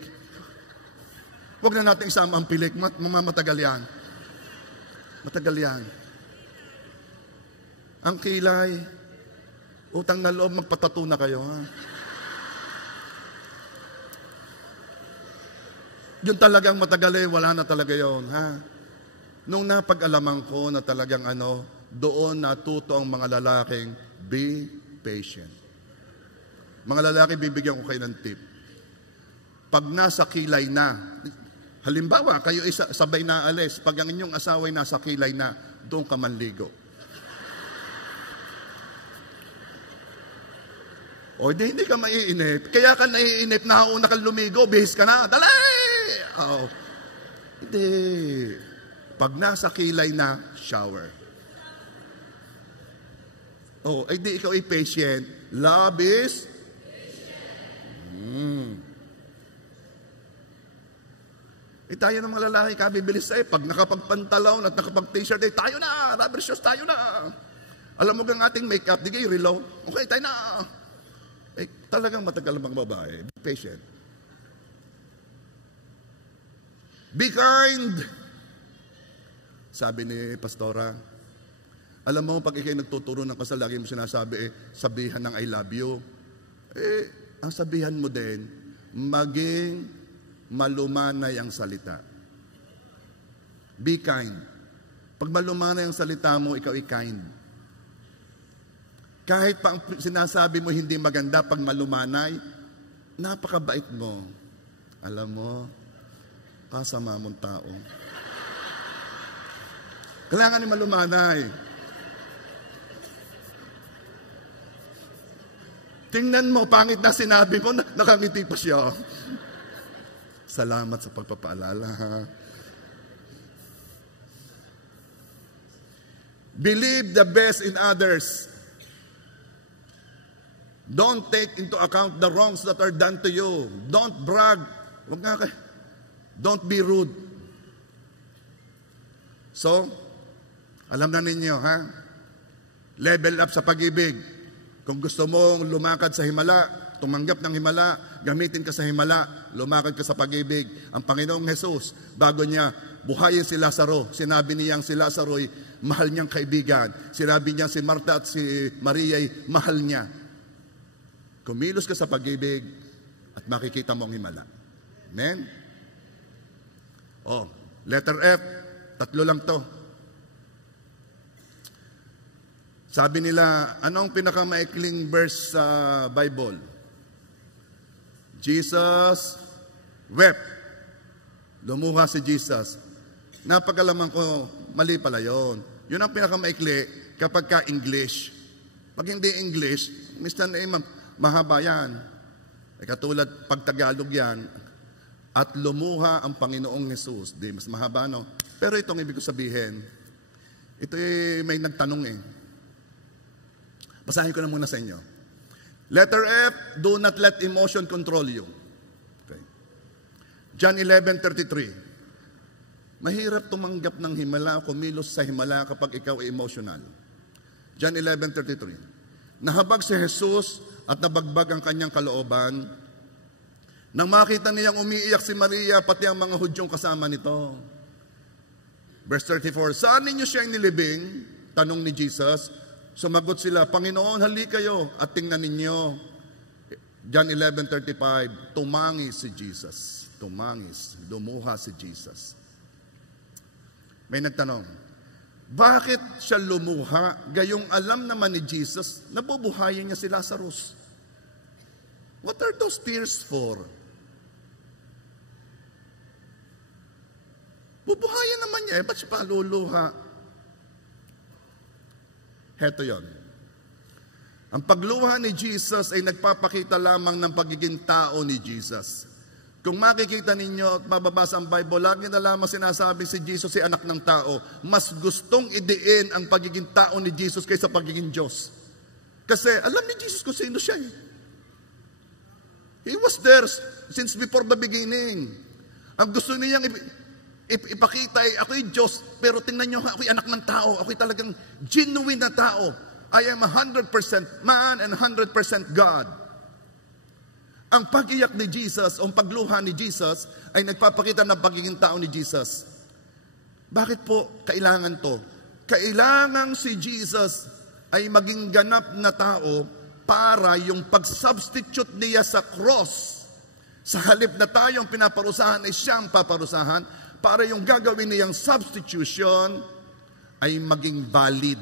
Huwag na natin isama ang pilik. Matagal yan. Matagal yan. Ang kilay, utang na loob, magpatato na kayo. Yun talagang matagal wala na talaga yun. Nung napag-alaman ko na talagang doon natuto ang mga lalaking, be patient. Mga lalaki, bibigyan ko kayo ng tip. Pag nasa kilay na, halimbawa, kayo sabay na alis, pag ang inyong asawa'y nasa kilay na, doon ka manligo. O, hindi ka maiinip. Kaya ka naiinip, nauna ka lumigo, bihis ka na, dali! Hindi. Pag nasa kilay na, shower. Di ikaw ay patient. Love is patient. Tayo ng mga lalaki, kabibilis pag nakapagpantalon at nakapag-t-shirt, tayo na, rubber shoes, tayo na. Alam mo kang ating makeup, di kayo reload. Okay, tayo na. Talagang matagal bang babae. Be patient. Be kind. Sabi ni Pastora, alam mo, pag ikay nagtuturo ng kasal, lagi mo sinasabi, sabihan ng I love you. Ang sabihan mo din, maging malumanay ang salita. Be kind. Pag malumanay ang salita mo, ikaw ay kind. Kahit pa ang sinasabi mo hindi maganda, pag malumanay, napakabait mo. Alam mo, kasama mong tao. Kailangan ni malumanay. Tingnan mo, pangit na sinabi mo, nakangiti pa siya. Salamat sa pagpapaalala, Believe the best in others. Don't take into account the wrongs that are done to you. Don't brag. Don't be rude. So, alam na ninyo, Level up sa pag-ibig. Kung gusto mong lumakad sa himala, tumanggap ng himala, gamitin ka sa himala, lumakad ka sa pag-ibig. Ang Panginoong Jesus, bago niya buhayin si Lazaro, sinabi niyang si Lazaro'y mahal niyang kaibigan. Sinabi niya si Marta at si Maria'y mahal niya. Kumilos ka sa pag-ibig at makikita mo ang himala. Amen? Letter F, 3 lang to. Sabi nila, anong pinakamaikling verse sa Bible? Jesus wept. Lumuha si Jesus. Napagalaman ko, mali pala yun. Yun ang pinakamaikli kapag ka English. Pag hindi English, Mr. Neyman, mahaba yan. Katulad pag Tagalog yan, at lumuha ang Panginoong Jesus. Di, mas mahaba, no? Pero itong ibig ko sabihin, ito may nagtanong Basahin ko na muna sa inyo. Letter F, do not let emotion control you. Okay. John 11:33. Mahirap tumanggap ng himala o kumilos sa himala kapag ikaw ay emotional. John 11:33. Nahabag si Jesus at nabagbag ang kanyang kalooban. Nang makita niyang umiiyak si Maria, pati ang mga Hudyong kasama nito. Verse 34, saan ninyo siya inilibing? Tanong ni Jesus. Sumagot sila, Panginoon, halika kayo at tingnan ninyo. John 11:35, tumangis si Jesus. Tumangis, lumuha si Jesus. May nagtanong, bakit siya lumuha? Gayong alam naman ni Jesus, nabubuhayin niya si Lazarus. What are those tears for? Bubuhayin naman niya, ba't siya pa luluha? Heto yon. Ang pagluha ni Jesus ay nagpapakita lamang ng pagiging tao ni Jesus. Kung makikita ninyo at mababasa ang Bible, lagi na lamang sinasabi si Jesus si anak ng tao. Mas gustong idiin ang pagiging tao ni Jesus kaysa pagiging Diyos. Kasi alam ni Jesus kung sino siya. He was there since before the beginning. Ang gusto niyang ipakita ay ako'y Diyos, pero tingnan niyo, ako'y anak ng tao. Ako'y talagang genuine na tao. I am 100% man and 100% God. Ang pag-iyak ni Jesus, o pagluha ni Jesus, ay nagpapakita ng pagiging tao ni Jesus. Bakit po kailangan to? Kailangan si Jesus ay maging ganap na tao para yung pag-substitute niya sa cross. Sa halip na tayong pinaparusahan ay siyang paparusahan, para yung gagawin niyang substitution ay maging valid.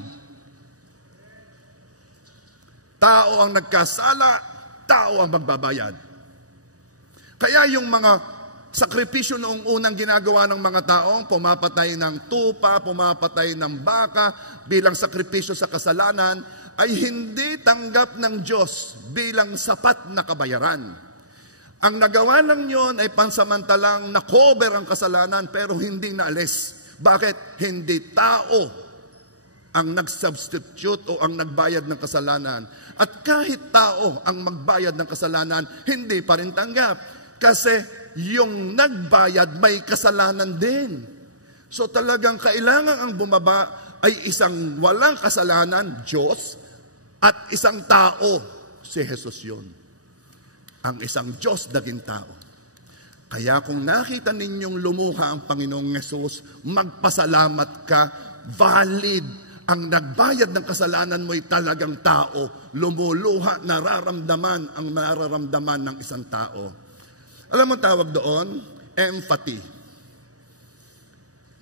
Tao ang nagkasala, tao ang magbabayad. Kaya yung mga sakripisyo noong unang ginagawa ng mga taong, pumapatay ng tupa, pumapatay ng baka, bilang sakripisyo sa kasalanan, ay hindi tanggap ng Diyos bilang sapat na kabayaran. Ang nagawa lang yon ay pansamantalang na-cover ang kasalanan, pero hindi naalis. Bakit? Hindi tao ang nag-substitute o ang nagbayad ng kasalanan. At kahit tao ang magbayad ng kasalanan, hindi pa rin tanggap. Kasi yung nagbayad may kasalanan din. So talagang kailangan ang bumaba ay isang walang kasalanan, Diyos, at isang tao, si Jesus yun. Ang isang Diyos naging tao. Kaya kung nakita ninyong lumuha ang Panginoong Yesus, magpasalamat ka, valid. Ang nagbayad ng kasalanan mo ay talagang tao. Lumuluha, nararamdaman ang nararamdaman ng isang tao. Alam mo tawag doon? Empathy.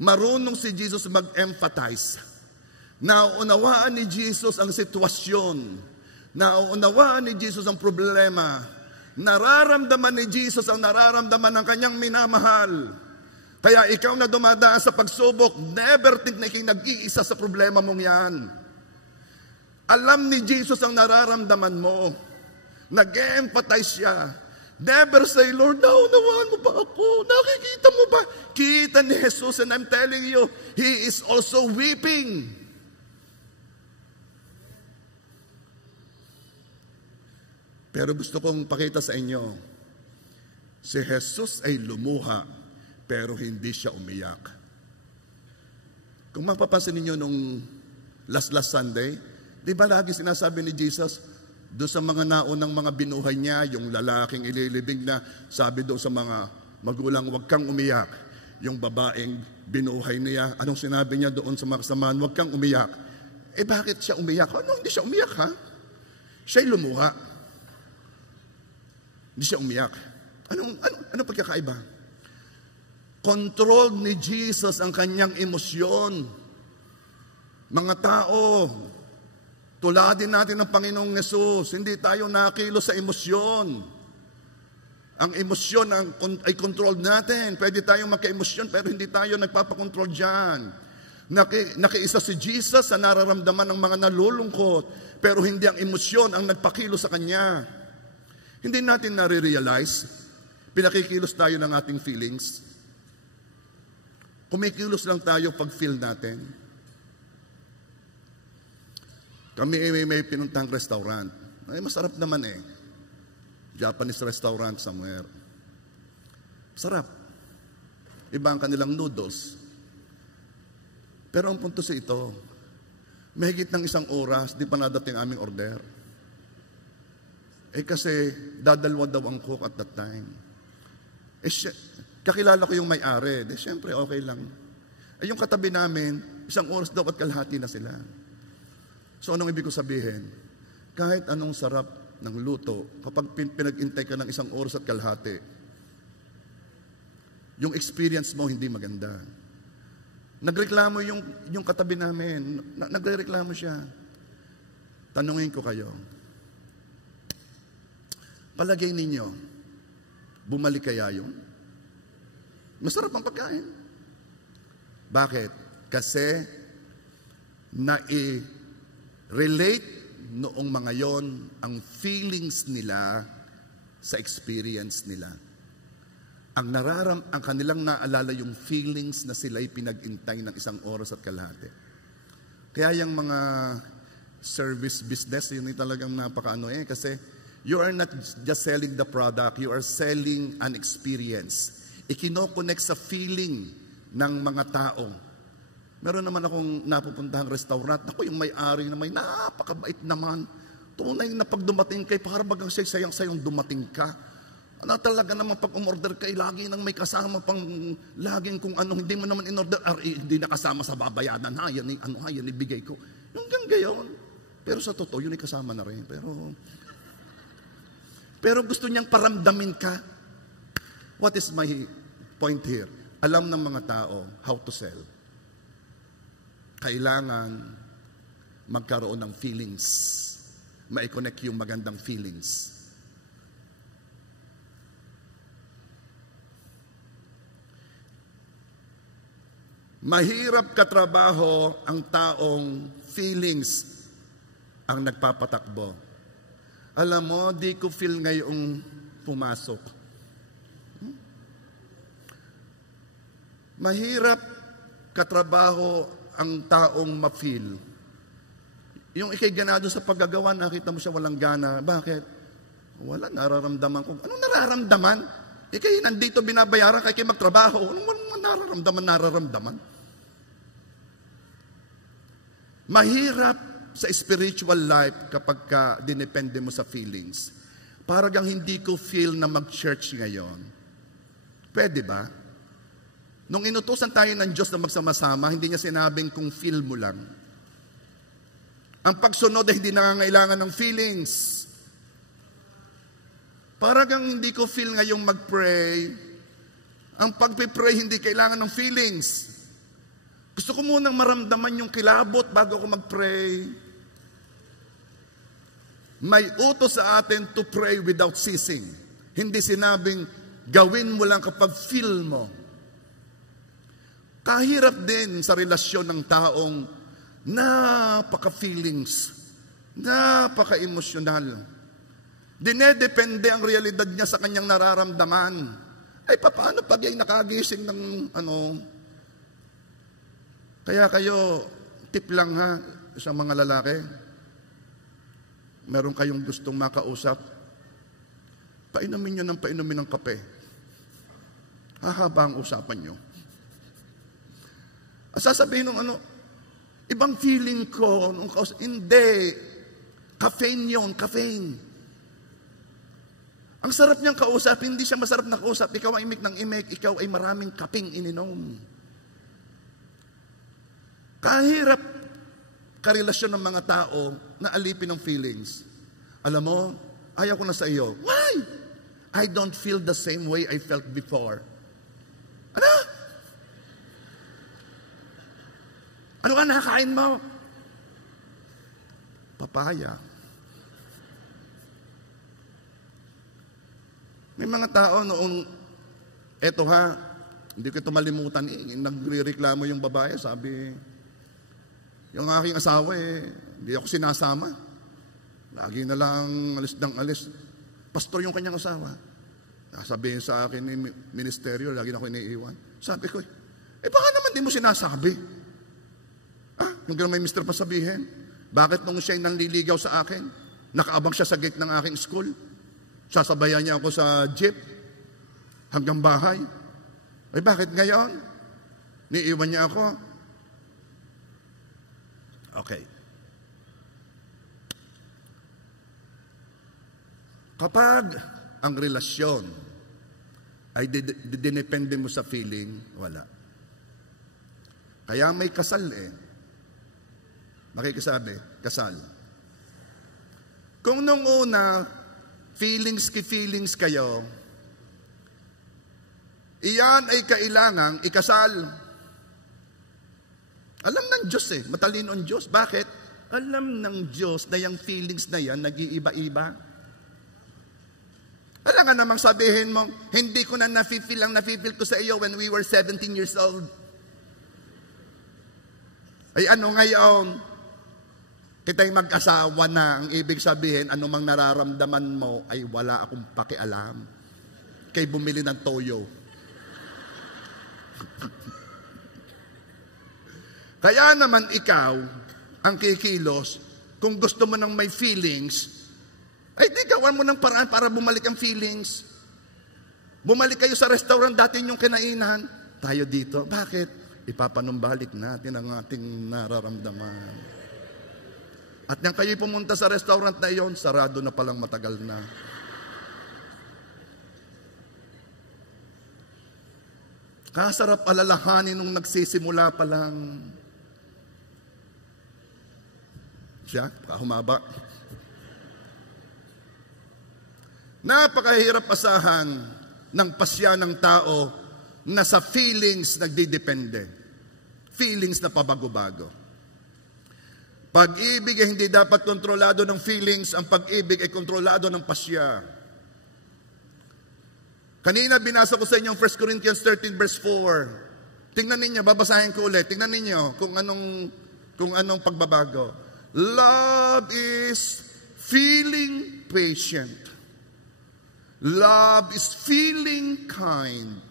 Marunong si Jesus mag-empathize. Nauunawaan ni Jesus ang sitwasyon. Nauunawaan ni Jesus ang problema. Nararamdaman ni Jesus ang nararamdaman ng kanyang minamahal. Kaya ikaw na dumadaan sa pagsubok, never think na ikay nag-iisa sa problema mong yan. Alam ni Jesus ang nararamdaman mo. Nag-empathize siya. Never say, Lord, naunawaan mo ba ako? Nakikita mo ba? Kita ni Jesus, and I'm telling you, He is also weeping. Pero gusto kong pakita sa inyo, si Jesus ay lumuha, pero hindi siya umiyak. Kung mapapansin ninyo nung last Sunday, di ba lagi sinasabi ni Jesus, doon sa mga naunang mga binuhay niya, yung lalaking ililibing na, sabi doon sa mga magulang, huwag kang umiyak. Yung babaeng binuhay niya, anong sinabi niya doon sa mga kasamahan, huwag kang umiyak. Eh bakit siya umiyak? Ano, hindi siya umiyak ha? Siya'y lumuha. Hindi siya umiyak. Ano pagkakaiba? Controlled ni Jesus ang kanyang emosyon. Mga tao, tuladin natin ang Panginoong Yesus. Hindi tayo nakilos sa emosyon. Ang emosyon ay controlled natin. Pwede tayong magka-emosyon pero hindi tayo nagpapakontrol dyan. Nakiisa si Jesus sa nararamdaman ng mga nalulungkot pero hindi ang emosyon ang nagpakilo sa kanya. Hindi natin nare-realize, pinakikilos tayo ng ating feelings. Kumikilos lang tayo pag feel natin. Kami may pinuntang restaurant. Ay, masarap naman eh. Japanese restaurant somewhere. Sarap. Iba ang kanilang noodles. Pero ang punto sa ito, mahigit ng 1 oras, di pa nadating aming order. Kasi dadalwa daw ang cook at that time. Kakilala ko yung may-ari. Siyempre, okay lang. Yung katabi namin, 1 oras daw at kalahati na sila. So, anong ibig ko sabihin? Kahit anong sarap ng luto, kapag pinag-intay ka ng 1 oras at kalahati, yung experience mo hindi maganda. Nagreklamo yung katabi namin. Nagreklamo siya. Tanungin ko kayo, palagay ninyo, bumalik kaya yun? Masarap ang pagkain. Bakit? Kasi nai-relate noong mga yon ang feelings nila sa experience nila. Ang kanilang naalala yung feelings na sila'y pinag-intay ng 1 oras at kalahati. Kaya yung mga service business, yun ay talagang napakaano kasi you are not just selling the product, you are selling an experience. Ikino-connect sa feeling ng mga tao. Meron naman akong napupuntahang restaurant. Ako yung may-ari na may napakabait naman. Tunay na pag dumating kay, para bagang sayang-sayang dumating ka. Talaga naman pag umorder kay, lagi nang may kasama pang laging kung ano, hindi mo naman in-order, hindi na kasama sa babayanan. Yan ibigay ko. Yung gayon. Pero sa totoo, yun ay kasama na rin. Pero gusto niyang paramdamin ka. What is my point here? Alam ng mga tao how to sell. Kailangan magkaroon ng feelings. Ma-connect yung magandang feelings. Mahirap katrabaho ang taong feelings ang nagpapatakbo. Alam mo, di ko feel ngayong pumasok. Mahirap katrabaho ang taong ma-feel. Yung ikay ganado sa paggagawa, nakita mo siya walang gana. Bakit? Wala, nararamdaman ko. Anong nararamdaman? Ikay nandito binabayaran kay magtrabaho. Anong nararamdaman? Mahirap sa spiritual life kapag dinepende mo sa feelings. Paragang hindi ko feel na mag-church ngayon. Pwede ba? Nung inutusan tayo ng Diyos na magsama-sama, hindi niya sinabing kung feel mo lang. Ang pagsunod ay hindi nangangailangan ng feelings. Paragang hindi ko feel ngayong mag-pray. Ang pag-pray hindi kailangan ng feelings. Gusto ko munang maramdaman yung kilabot bago ako mag-pray. May utos sa atin to pray without ceasing. Hindi sinabing gawin mo lang kapag feel mo. Kahirap din sa relasyon ng taong napaka-feelings, napaka-emosyonal. Dinedepende ang realidad niya sa kanyang nararamdaman. Ay, paano pag ay nakagising ng Kaya kayo, tip lang ha, sa mga lalaki, meron kayong gustong makausap, painumin nyo ng painumin ng kape. Hahaba ang usapan nyo. Sasabihin nung ibang feeling ko, hindi, caffeine yun, caffeine. Ang sarap niyang kausap, hindi siya masarap na kausap, ikaw ay imik ng imik, ikaw ay maraming kaping ininom. Kahirap karelasyon ng mga tao na alipin ng feelings. Alam mo, ayaw ko na sa iyo. Why? I don't feel the same way I felt before. Ano? Ano ka nakakain mo? Papaya. May mga tao noong, eto ha, hindi ko ito malimutan, nagre-reklamo yung babae, sabi, yung aking asawa hindi ako sinasama. Lagi na lang alis ng alis. Pastor yung kanyang asawa. Sabihin sa akin ni ministeryo, lagi na ako iniiwan. Sabi ko, baka naman di mo sinasabi. Yung gano'n may mister pa sabihin. Bakit nung siya'y nanliligaw sa akin, nakaabang siya sa gate ng aking school, sasabayan niya ako sa jeep, hanggang bahay. Bakit ngayon? Niiwan niya ako. Okay. Kapag ang relasyon ay dinepende mo sa feeling, wala. Kaya may kasal Makikisabi, kasal. Kung nung una, feelings kayo, iyan ay kailangang ikasal. Alam ng Diyos matalino ang Diyos. Bakit? Alam ng Diyos na yung feelings na yan, nag-iiba-iba. Alam nga namang sabihin mo, hindi ko na nafe-feel ang nafe-feel ko sa iyo when we were 17 years old. Ay ano ngayon? Kita'y mag-asawa na, ang ibig sabihin, anumang nararamdaman mo ay wala akong pakialam. Kay bumili ng toyo. Kaya naman ikaw, ang kikilos, kung gusto mo ng may feelings, ay di gawan mo ng paraan para bumalik ang feelings. Bumalik kayo sa restaurant dati yung kinainan. Tayo dito. Bakit? Ipapanumbalik natin ang ating nararamdaman. At nang kayo pumunta sa restaurant na iyon, sarado na palang matagal na. Kasarap alalahanin nung nagsisimula pa lang. Siya, humaba. Napakahirap asahan ng pasya ng tao na sa feelings nagdidepende. Feelings na pabago-bago. Pag-ibig ay hindi dapat kontrolado ng feelings. Ang pag-ibig ay kontrolado ng pasya. Kanina binasa ko sa inyo 1 Corinthians 13 verse 4. Tingnan ninyo, babasahin ko ulit. Tingnan ninyo kung anong pagbabago. Love is feeling patient. Love is feeling kind.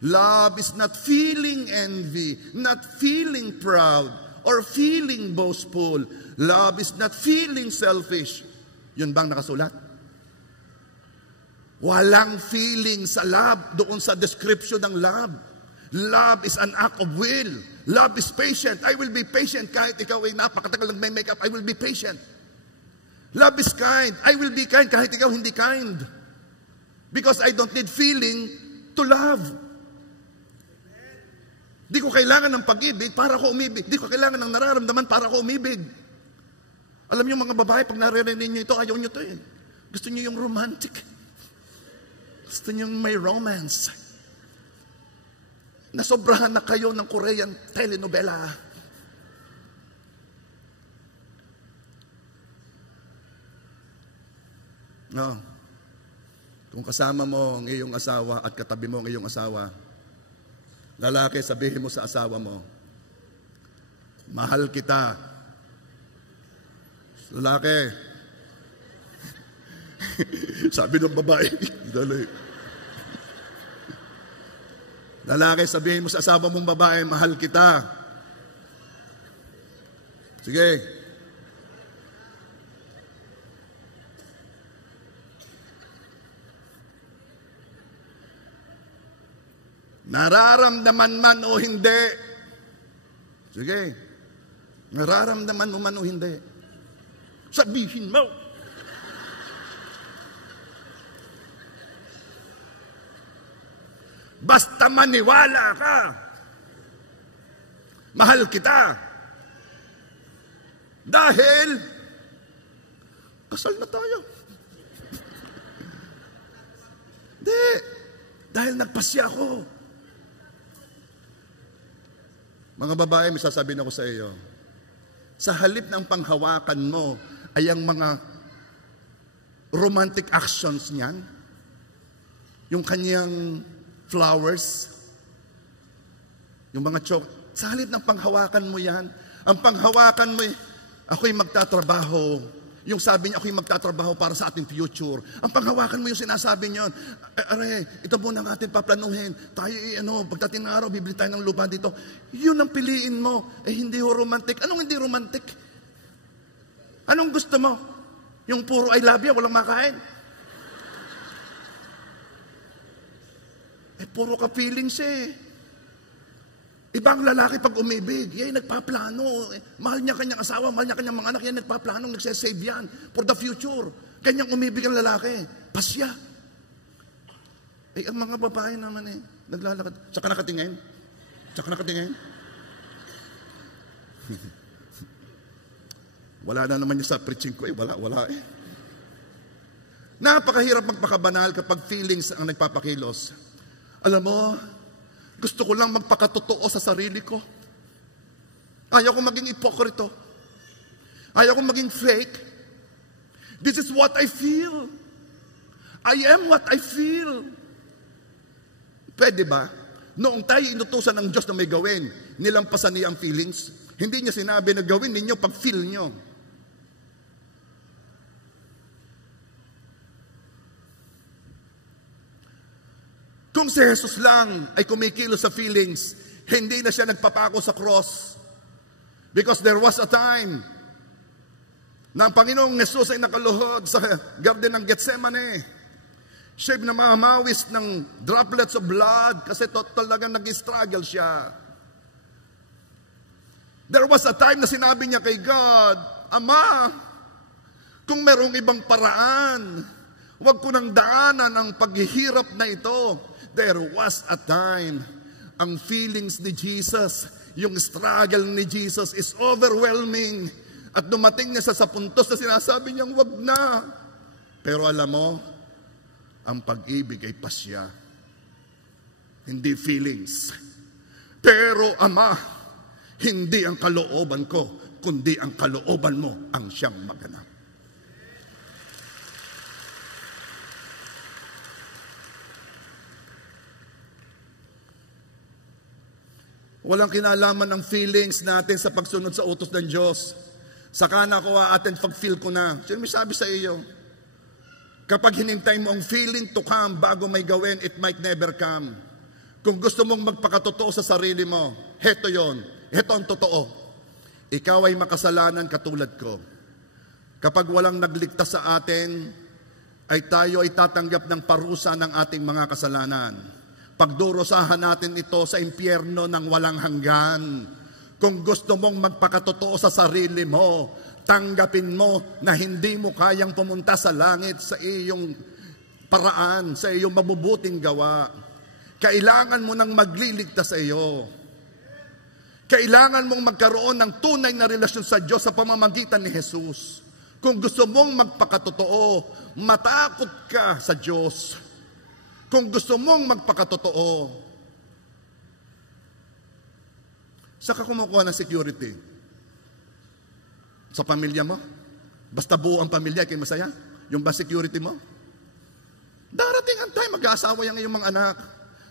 Love is not feeling envy, not feeling proud, or feeling boastful. Love is not feeling selfish. Yun bang nakasulat? Walang feeling sa love doon sa description ng love. Love is an act of will. Love is patient. I will be patient kahit ikaw ay napakatagal nagme-makeup. I will be patient. Love is kind. I will be kind kahit ikaw hindi kind. Because I don't need feeling to love. Di ko kailangan ng pag-ibig para ako umibig. Di ko kailangan ng nararamdaman para ako umibig. Alam niyo mga babae, pag naririnig niyo ito, ayaw niyo ito Gusto niyo yung romantic. Gusto niyo yung may romance. Nasobrahan na kayo ng Korean telenovela. No. Kung kasama mo ang iyong asawa at katabi mo ang iyong asawa, lalaki, sabihin mo sa asawa mo, mahal kita. Lalaki, sabi ng babae, lalaki, sabihin mo sa asawa mong babae, mahal kita. Sige. Nararamdaman man o hindi. Sige. Nararamdaman mo man o hindi. Sabihin mo. Basta maniwala ka. Mahal kita. Dahil kasal na tayo. Hindi. Dahil nagpasya ako. Mga babae, may sasabihin ako sa iyo. Sa halip ng panghawakan mo ay ang mga romantic actions niyan, yung kanyang flowers, yung mga sa halip ng panghawakan mo yan, ang panghawakan mo, ako'y magtatrabaho. Yung sabi niya, ako'y magtatrabaho para sa ating future. Ang panghawakan mo yung sinasabi niyon, ito muna ang ating paplanuhin. Tayo, pagdating ng araw, bibili tayo ng lupa dito. Yun ang piliin mo. Hindi ho romantic. Anong hindi romantic? Anong gusto mo? Yung puro I love you, walang makain? Puro ka feelings Ibang lalaki pag umibig, yan nagpaplano. Mahal niya kanyang asawa, mahal niya kanyang mga anak, yan nagpaplano, nagsasave yan for the future. Kanyang umibig ang lalaki. Pasya. Ang mga babae naman naglalakad. Tsaka nakatingin. Wala na naman niya sa preaching ko wala eh. Napakahirap magpakabanal kapag feelings ang nagpapakilos. Alam mo, gusto ko lang magpakatotoo sa sarili ko. Ayaw ko maging ipokrito. Ayaw ko maging fake. This is what I feel. I am what I feel. Pwede ba? Noong tayo inutusan ng Diyos na may gawin, nilampasan niya ang feelings. Hindi niya sinabi na gawin ninyo pag feel nyo. Kung si Jesus lang ay kumikilos sa feelings, hindi na siya nagpapako sa cross. Because there was a time na ang Panginoong Jesus ay nakaluhod sa garden ng Gethsemane. Siya na mamawis ng droplets of blood kasi talagang nag-struggle siya. There was a time na sinabi niya kay God, Ama, kung merong ibang paraan, huwag ko nang daanan ang paghihirap na ito. There was a time, ang feelings ni Jesus, yung struggle ni Jesus is overwhelming. At dumating niya sa puntos na sinasabi niyang wag na. Pero alam mo, ang pag-ibig ay pasya. Hindi feelings. Pero Ama, hindi ang kalooban ko, kundi ang kalooban mo ang siyang maganap. Walang kinalaman ng feelings natin sa pagsunod sa utos ng Diyos. Saka na ako aaten pag-feel ko na. Sino may sabi sa iyo? Kapag hinintay mo ang feeling to come bago may gawin, it might never come. Kung gusto mong magpakatotoo sa sarili mo, heto yon. Heto ang totoo. Ikaw ay makasalanan katulad ko. Kapag walang nagligtas sa atin, ay tayo ay tatanggap ng parusa ng ating mga kasalanan. Pagdurusahan natin ito sa impyerno ng walang hanggan. Kung gusto mong magpakatotoo sa sarili mo, tanggapin mo na hindi mo kayang pumunta sa langit sa iyong paraan, sa iyong mabubuting gawa. Kailangan mo nang magliligtas sa iyo. Kailangan mong magkaroon ng tunay na relasyon sa Diyos sa pamamagitan ni Jesus. Kung gusto mong magpakatotoo, matakot ka sa Diyos. Kung gusto mong magpakatotoo, saka kumukuha ng security. Sa pamilya mo? Basta buo ang pamilya, kayo masaya? Yung ba security mo? Darating ang time, mag-aasawa yung iyong mga anak.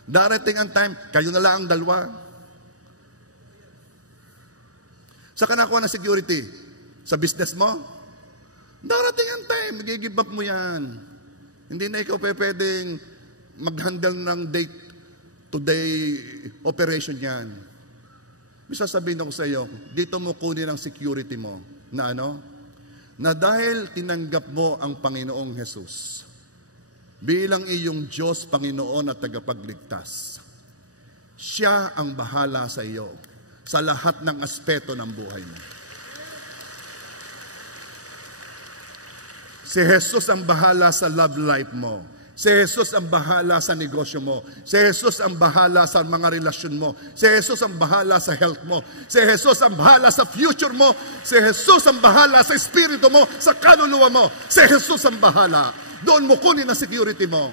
Darating ang time, kayo na lang ang dalawa. Saka nakuha ng security. Sa business mo? Darating ang time, nag-give up mo yan. Hindi na ikaw pwedeng mag-handle ng day-to-day operation yan. Bisa sabihin ako sa iyo, dito mo kunin ang security mo. Na ano? Na dahil tinanggap mo ang Panginoong Jesus bilang iyong Diyos, Panginoon at tagapagligtas, siya ang bahala sa iyo sa lahat ng aspeto ng buhay mo. Si Jesus ang bahala sa love life mo. Si Jesus ang bahala sa negosyo mo. Si Jesus ang bahala sa mga relasyon mo. Si Jesus ang bahala sa health mo. Si Jesus ang bahala sa future mo. Si Jesus ang bahala sa espiritu mo, sa kaluluwa mo. Si Jesus ang bahala. Doon mo kunin ang security mo.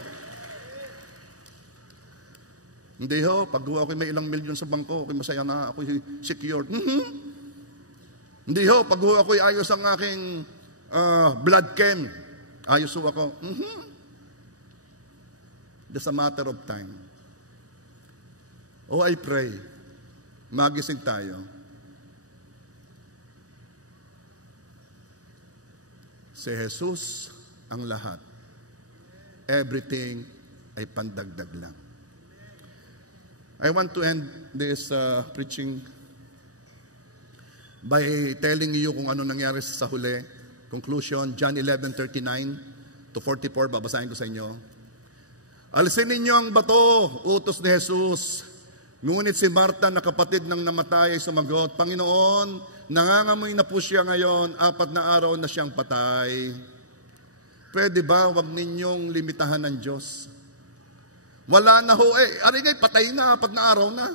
Hindi ho, pag ako may ilang milyon sa bangko, okay, masaya na, ako secured. Hindi ho, pag ako ayos ang aking blood chem, ayos ho ako. Just a matter of time. Oh, I pray, magising tayo. Si Jesus ang lahat. Everything ay pandagdag lang. I want to end this preaching by telling you kung ano nangyari sa huli. Conclusion, John 11:39 to 44, babasahin ko sa inyo. Alisin ninyo ang bato, utos ni Jesus. Ngunit si Marta na kapatid ng namatay ay sumagot, Panginoon, nangangamoy na po siya ngayon, 4 na araw na siyang patay. Pwede ba wag ninyong limitahan ng Diyos? Wala na ho, arigay, patay na, 4 na araw na.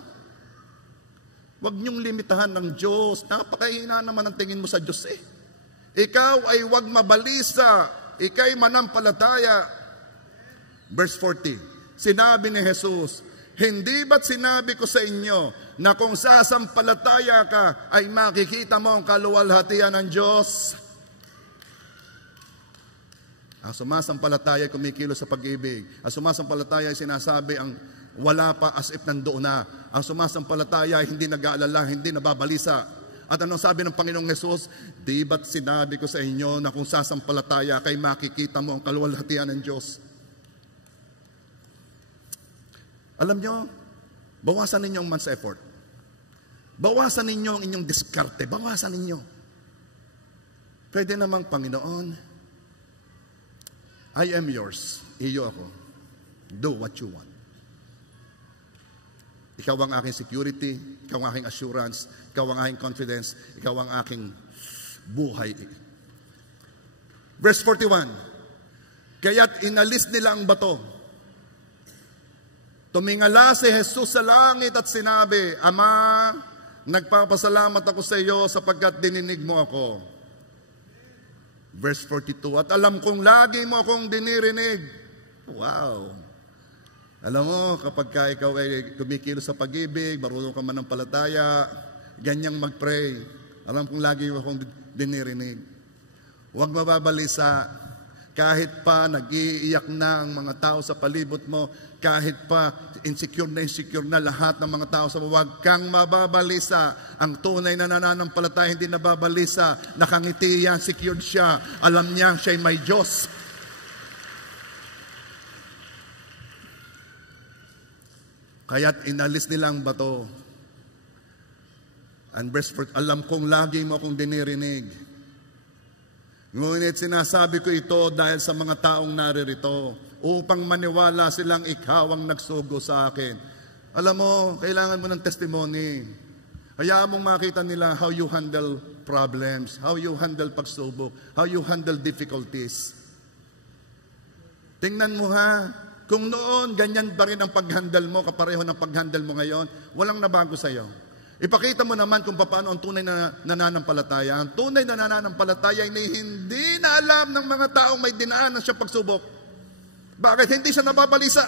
Wag niyong limitahan ng Diyos. Napakahina naman ang tingin mo sa Diyos eh. Ikaw ay wag mabalisa, ikay manampalataya. Verse 40, sinabi ni Jesus, hindi ba't sinabi ko sa inyo na kung sasampalataya ka ay makikita mo ang kaluwalhatian ng Diyos? Ang sumasampalataya ay kumikilos sa pag-ibig. Ang sumasampalataya ay sinasabi ang wala pa as if nandoon na. Ang sumasampalataya ay hindi nag-aalala, hindi nababalisa. At anong sabi ng Panginoong Hesus? Di ba't sinabi ko sa inyo na kung sasampalataya kay makikita mo ang kaluwalhatian ng Diyos? Alam nyo, bawasan ninyo ang man's effort. Bawasan ninyo ang inyong diskarte. Bawasan ninyo. Pwede namang, Panginoon, I am yours. Iyo ako. Do what you want. Ikaw ang aking security, ikaw ang aking assurance, ikaw ang aking confidence, ikaw ang aking buhay. Verse 41, kaya't inalis nila ang bato. Tumingala si Jesus sa langit at sinabi, Ama, nagpapasalamat ako sa iyo sapagkat dininig mo ako. Verse 42, at alam kong lagi mo akong dinirinig. Wow! Alam mo, kapag ikaw ay kumikilos sa pag-ibig, marunong ka manampalataya, ganyang mag-pray. Alam kong lagi mo akong dinirinig. Huwag mababalisa. Kahit pa nag-iiyak na ang mga tao sa palibot mo, kahit pa insecure na lahat ng mga tao sa huwag kang mababalisa. Ang tunay na nananampalataya hindi nababalisa. Nakangiti yan, secured siya. Alam niya siya'y may Diyos. Kaya't inalis nila ang bato. And verse 4, alam kong lagi mo akong dinirinig. Ngunit sinasabi ko ito dahil sa mga taong naririto, upang maniwala silang ikaw ang nagsugo sa akin. Alam mo, kailangan mo ng testimony. Hayaan mong makita nila how you handle problems, how you handle pagsubok, how you handle difficulties. Tingnan mo ha, kung noon ganyan pa rin ang pag-handle mo, kapareho ng pag-handle mo ngayon, walang nabago sa iyo. Ipakita mo naman kung paano ang tunay na nananampalataya. Ang tunay na nananampalataya ay hindi na alam ng mga taong may dinaanan siya pagsubok. Bakit? Hindi siya nababalisa.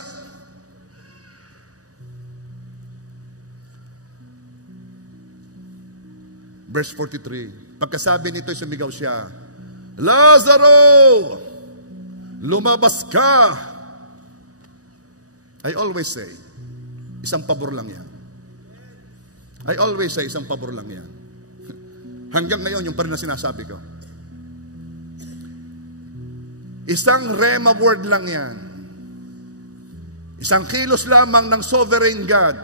Verse 43. Pagkasabi nito, sumigaw siya, Lazaro! Lumabas ka! I always say, isang pabor lang yan. I always say, isang pabor lang yan. Hanggang ngayon, yung pa rin na sinasabi ko. Isang rhema word lang yan. Isang kilos lamang ng sovereign God.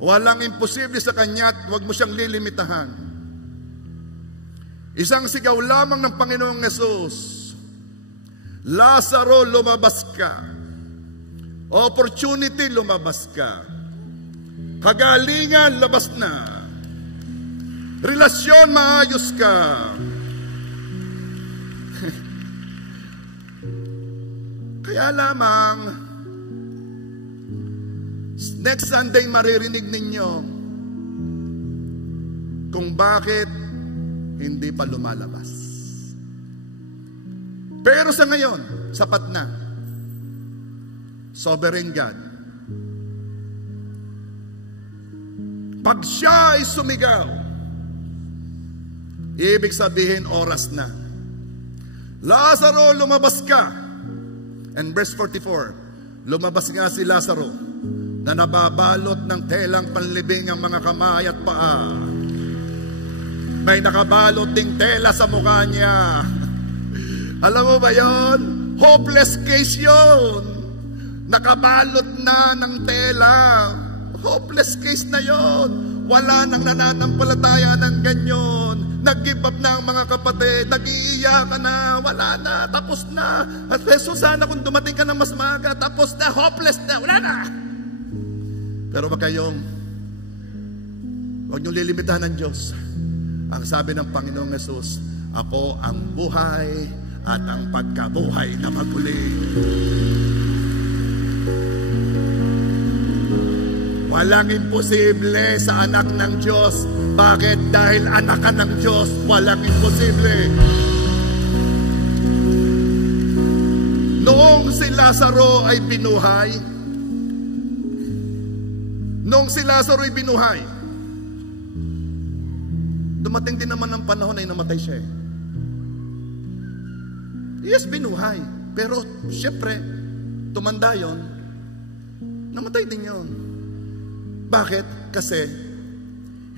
Walang imposible sa Kanya at huwag mo siyang lilimitahan. Isang sigaw lamang ng Panginoong Hesus. Lazaro, lumabas ka. Opportunity, lumabas ka. Kagalingan, labas na. Relasyon, maayos ka. Kaya lamang, next Sunday maririnig ninyo kung bakit hindi pa lumalabas. Pero sa ngayon, sapat na. Sovereign God. Pag siya ay sumigaw, ibig sabihin oras na. Lazaro, lumabas ka. And verse 44, lumabas nga si Lazaro na nababalot ng telang panlibing ang mga kamay at paa. May nakabalot ding tela sa mukha niya. Alam mo ba yon? Hopeless case yon. Nakabalot na ng tela. Hopeless case na yon. Wala nang nananampalataya ng ganyan. Nag-give up na ang mga kapatid. Nag-iiyak na. Wala na. Tapos na. At Jesus, sana kung dumating ka na mas maaga. Tapos na. Hopeless na. Wala na. Pero wag niyong lilimitahan ng Diyos. Ang sabi ng Panginoong Hesus, ako ang buhay at ang pagkabuhay na maguli. Walang imposible sa anak ng Diyos. Bakit? Dahil anak ka ng Diyos, walang imposible. Noong si Lazaro ay binuhay, dumating din naman ang panahon ay namatay siya. Yes, binuhay. Pero syempre, tumanda yon, namatay din yon. Bakit? Kasi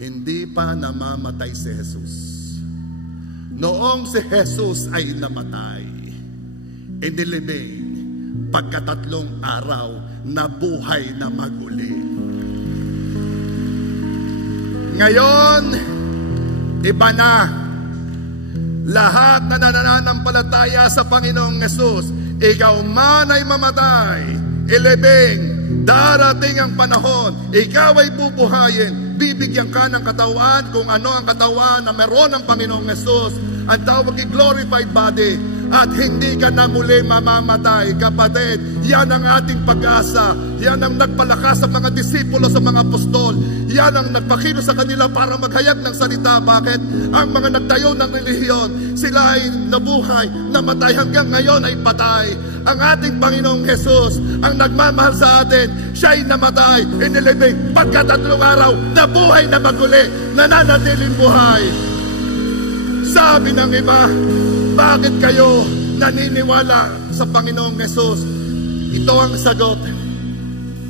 hindi pa namamatay si Jesus. Noong si Jesus ay namatay, inilibing, pagkatatlong araw, nabuhay na maguli. Ngayon, iba na. Lahat na nananampalataya sa Panginoong Hesus, ikaw man ay mamatay, ilibing, darating ang panahon, ikaw ay bubuhayin, bibigyan ka ng katawan, kung ano ang katawan na meron ng Panginoong Hesus, ang tawag ay glorified body, at hindi ka na muli mamamatay. Kapatid, yan ang ating pag-asa. Yan ang nagpalakas sa mga disipulo, sa mga apostol. Yan ang nagpakilo sa kanila para maghayag ng salita. Bakit? Ang mga nagtayo ng relihiyon, sila ay nabuhay, namatay, hanggang ngayon ay patay. Ang ating Panginoong Hesus, ang nagmamahal sa atin, siya ay namatay, inilibing, pagkatatlong araw, nabuhay na maguli, nananatiling buhay. Sabi ng iba, bakit kayo naniniwala sa Panginoong Hesus? Ito ang sagot.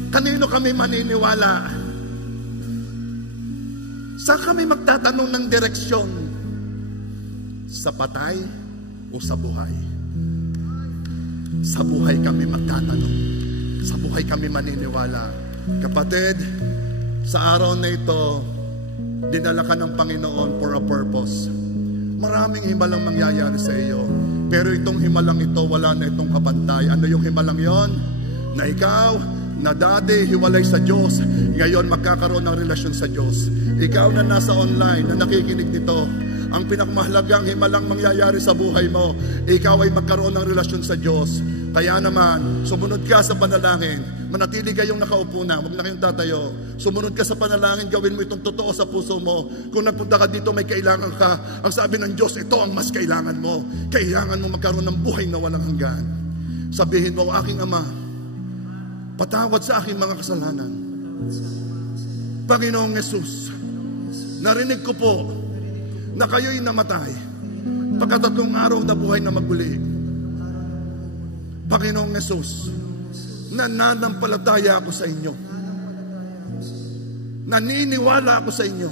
Kanino kami maniniwala? Saan kami magtatanong ng direksyon? Sa patay o sa buhay? Sa buhay kami magtatanong. Sa buhay kami maniniwala. Kapatid, sa araw na ito, dinala ka ng Panginoon for a purpose. Maraming himalang mangyayari sa iyo. Pero itong himalang ito, wala na itong kabantay. Ano yung himalang yon? Na ikaw, na dati hiwalay sa Diyos, ngayon magkakaroon ng relasyon sa Diyos. Ikaw na nasa online, na nakikinig dito, ang pinakmahalagang himalang mangyayari sa buhay mo, ikaw ay magkaroon ng relasyon sa Diyos. Kaya naman, sumunod ka sa panalangin. Manatili kayong nakaupo na, huwag na kayong tatayo. Sumunod ka sa panalangin, gawin mo itong totoo sa puso mo. Kung nagpunta ka dito, may kailangan ka. Ang sabi ng Diyos, ito ang mas kailangan mo. Kailangan mo magkaroon ng buhay na walang hanggan. Sabihin mo, aking Ama, patawad sa aking mga kasalanan. Panginoong Hesus, narinig ko po na kayo'y namatay. Pagkatatlong araw na buhay na maguli. Panginoong Hesus, nananampalataya ako sa inyo. Naniniwala ako sa inyo.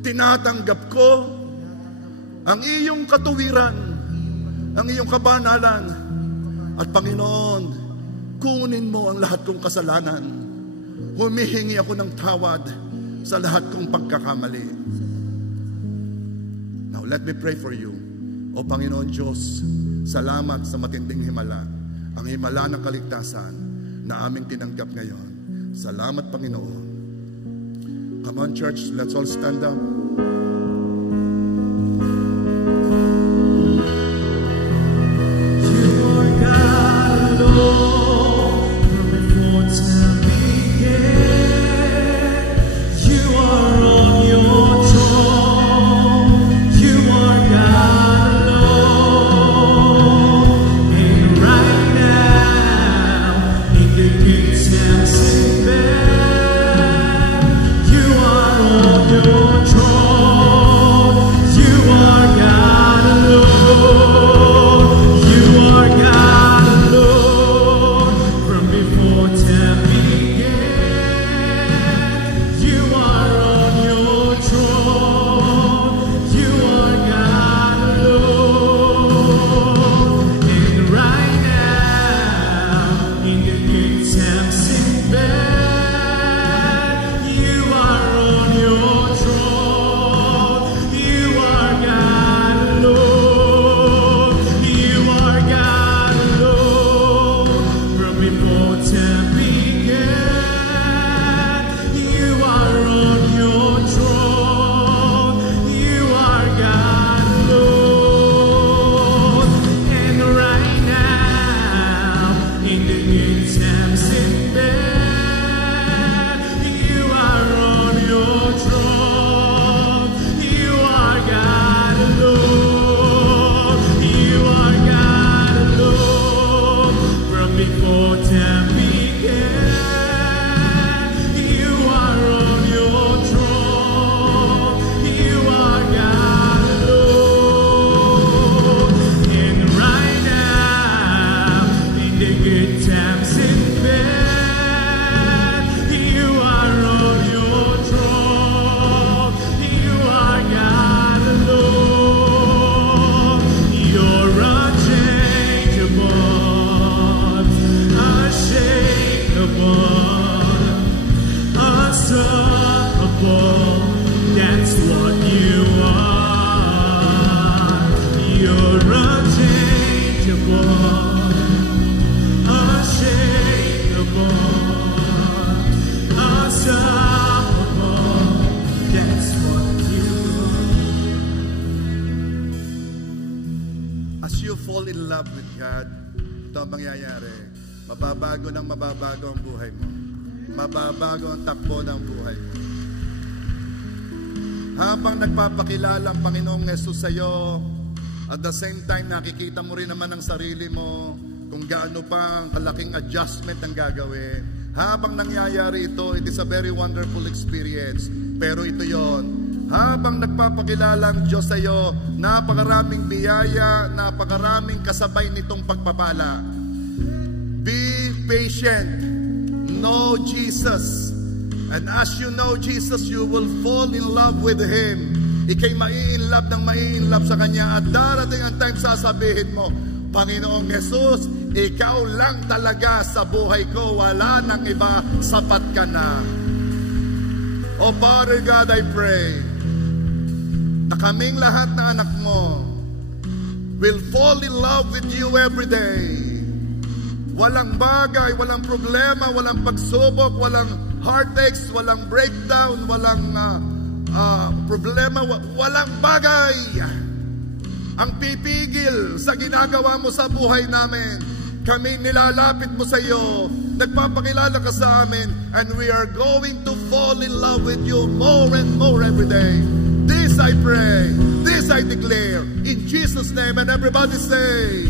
Tinatanggap ko ang iyong katuwiran, ang iyong kabanalan. At Panginoon, kunin mo ang lahat kong kasalanan. Humihingi ako ng tawad sa lahat kong pagkakamali. Now, let me pray for you. O Panginoon Diyos, salamat sa matinding himala, ang himala ng kaligtasan na aming tinanggap ngayon. Salamat, Panginoon. Come on, church, let's all stand up. Your throne. In love with God, ito ang mangyayari. Mababago ng mababago ang buhay mo. Mababago ang takbo ng buhay mo. Habang nagpapakilala ang Panginoong Yesus sa iyo, at the same time nakikita mo rin naman ang sarili mo kung gaano pa ang kalaking adjustment ang gagawin. Habang nangyayari ito, it is a very wonderful experience. Pero ito yon. Habang nagpapakilala ang Diyos sa iyo, napakaraming biyaya, napakaraming kasabay nitong pagpapala. Be patient. Know Jesus. And as you know Jesus, you will fall in love with Him. Ika'y mai-in-love ng mai-in-love sa Kanya. At darating ang time sasabihin mo, Panginoong Jesus, Ikaw lang talaga sa buhay ko. Wala nang iba, sapat ka na. Oh Father God, I pray na kaming lahat na anak mo will fall in love with you every day. Walang bagay, walang problema, walang pagsubok, walang heartaches, walang breakdown, walang problema, walang bagay ang pipigil sa ginagawa mo sa buhay namin. Kami nilalapit mo sa iyo, nagpapakilala ka sa amin, and we are going to fall in love with you more and more every day. This I pray, this I declare, in Jesus' name, and everybody say,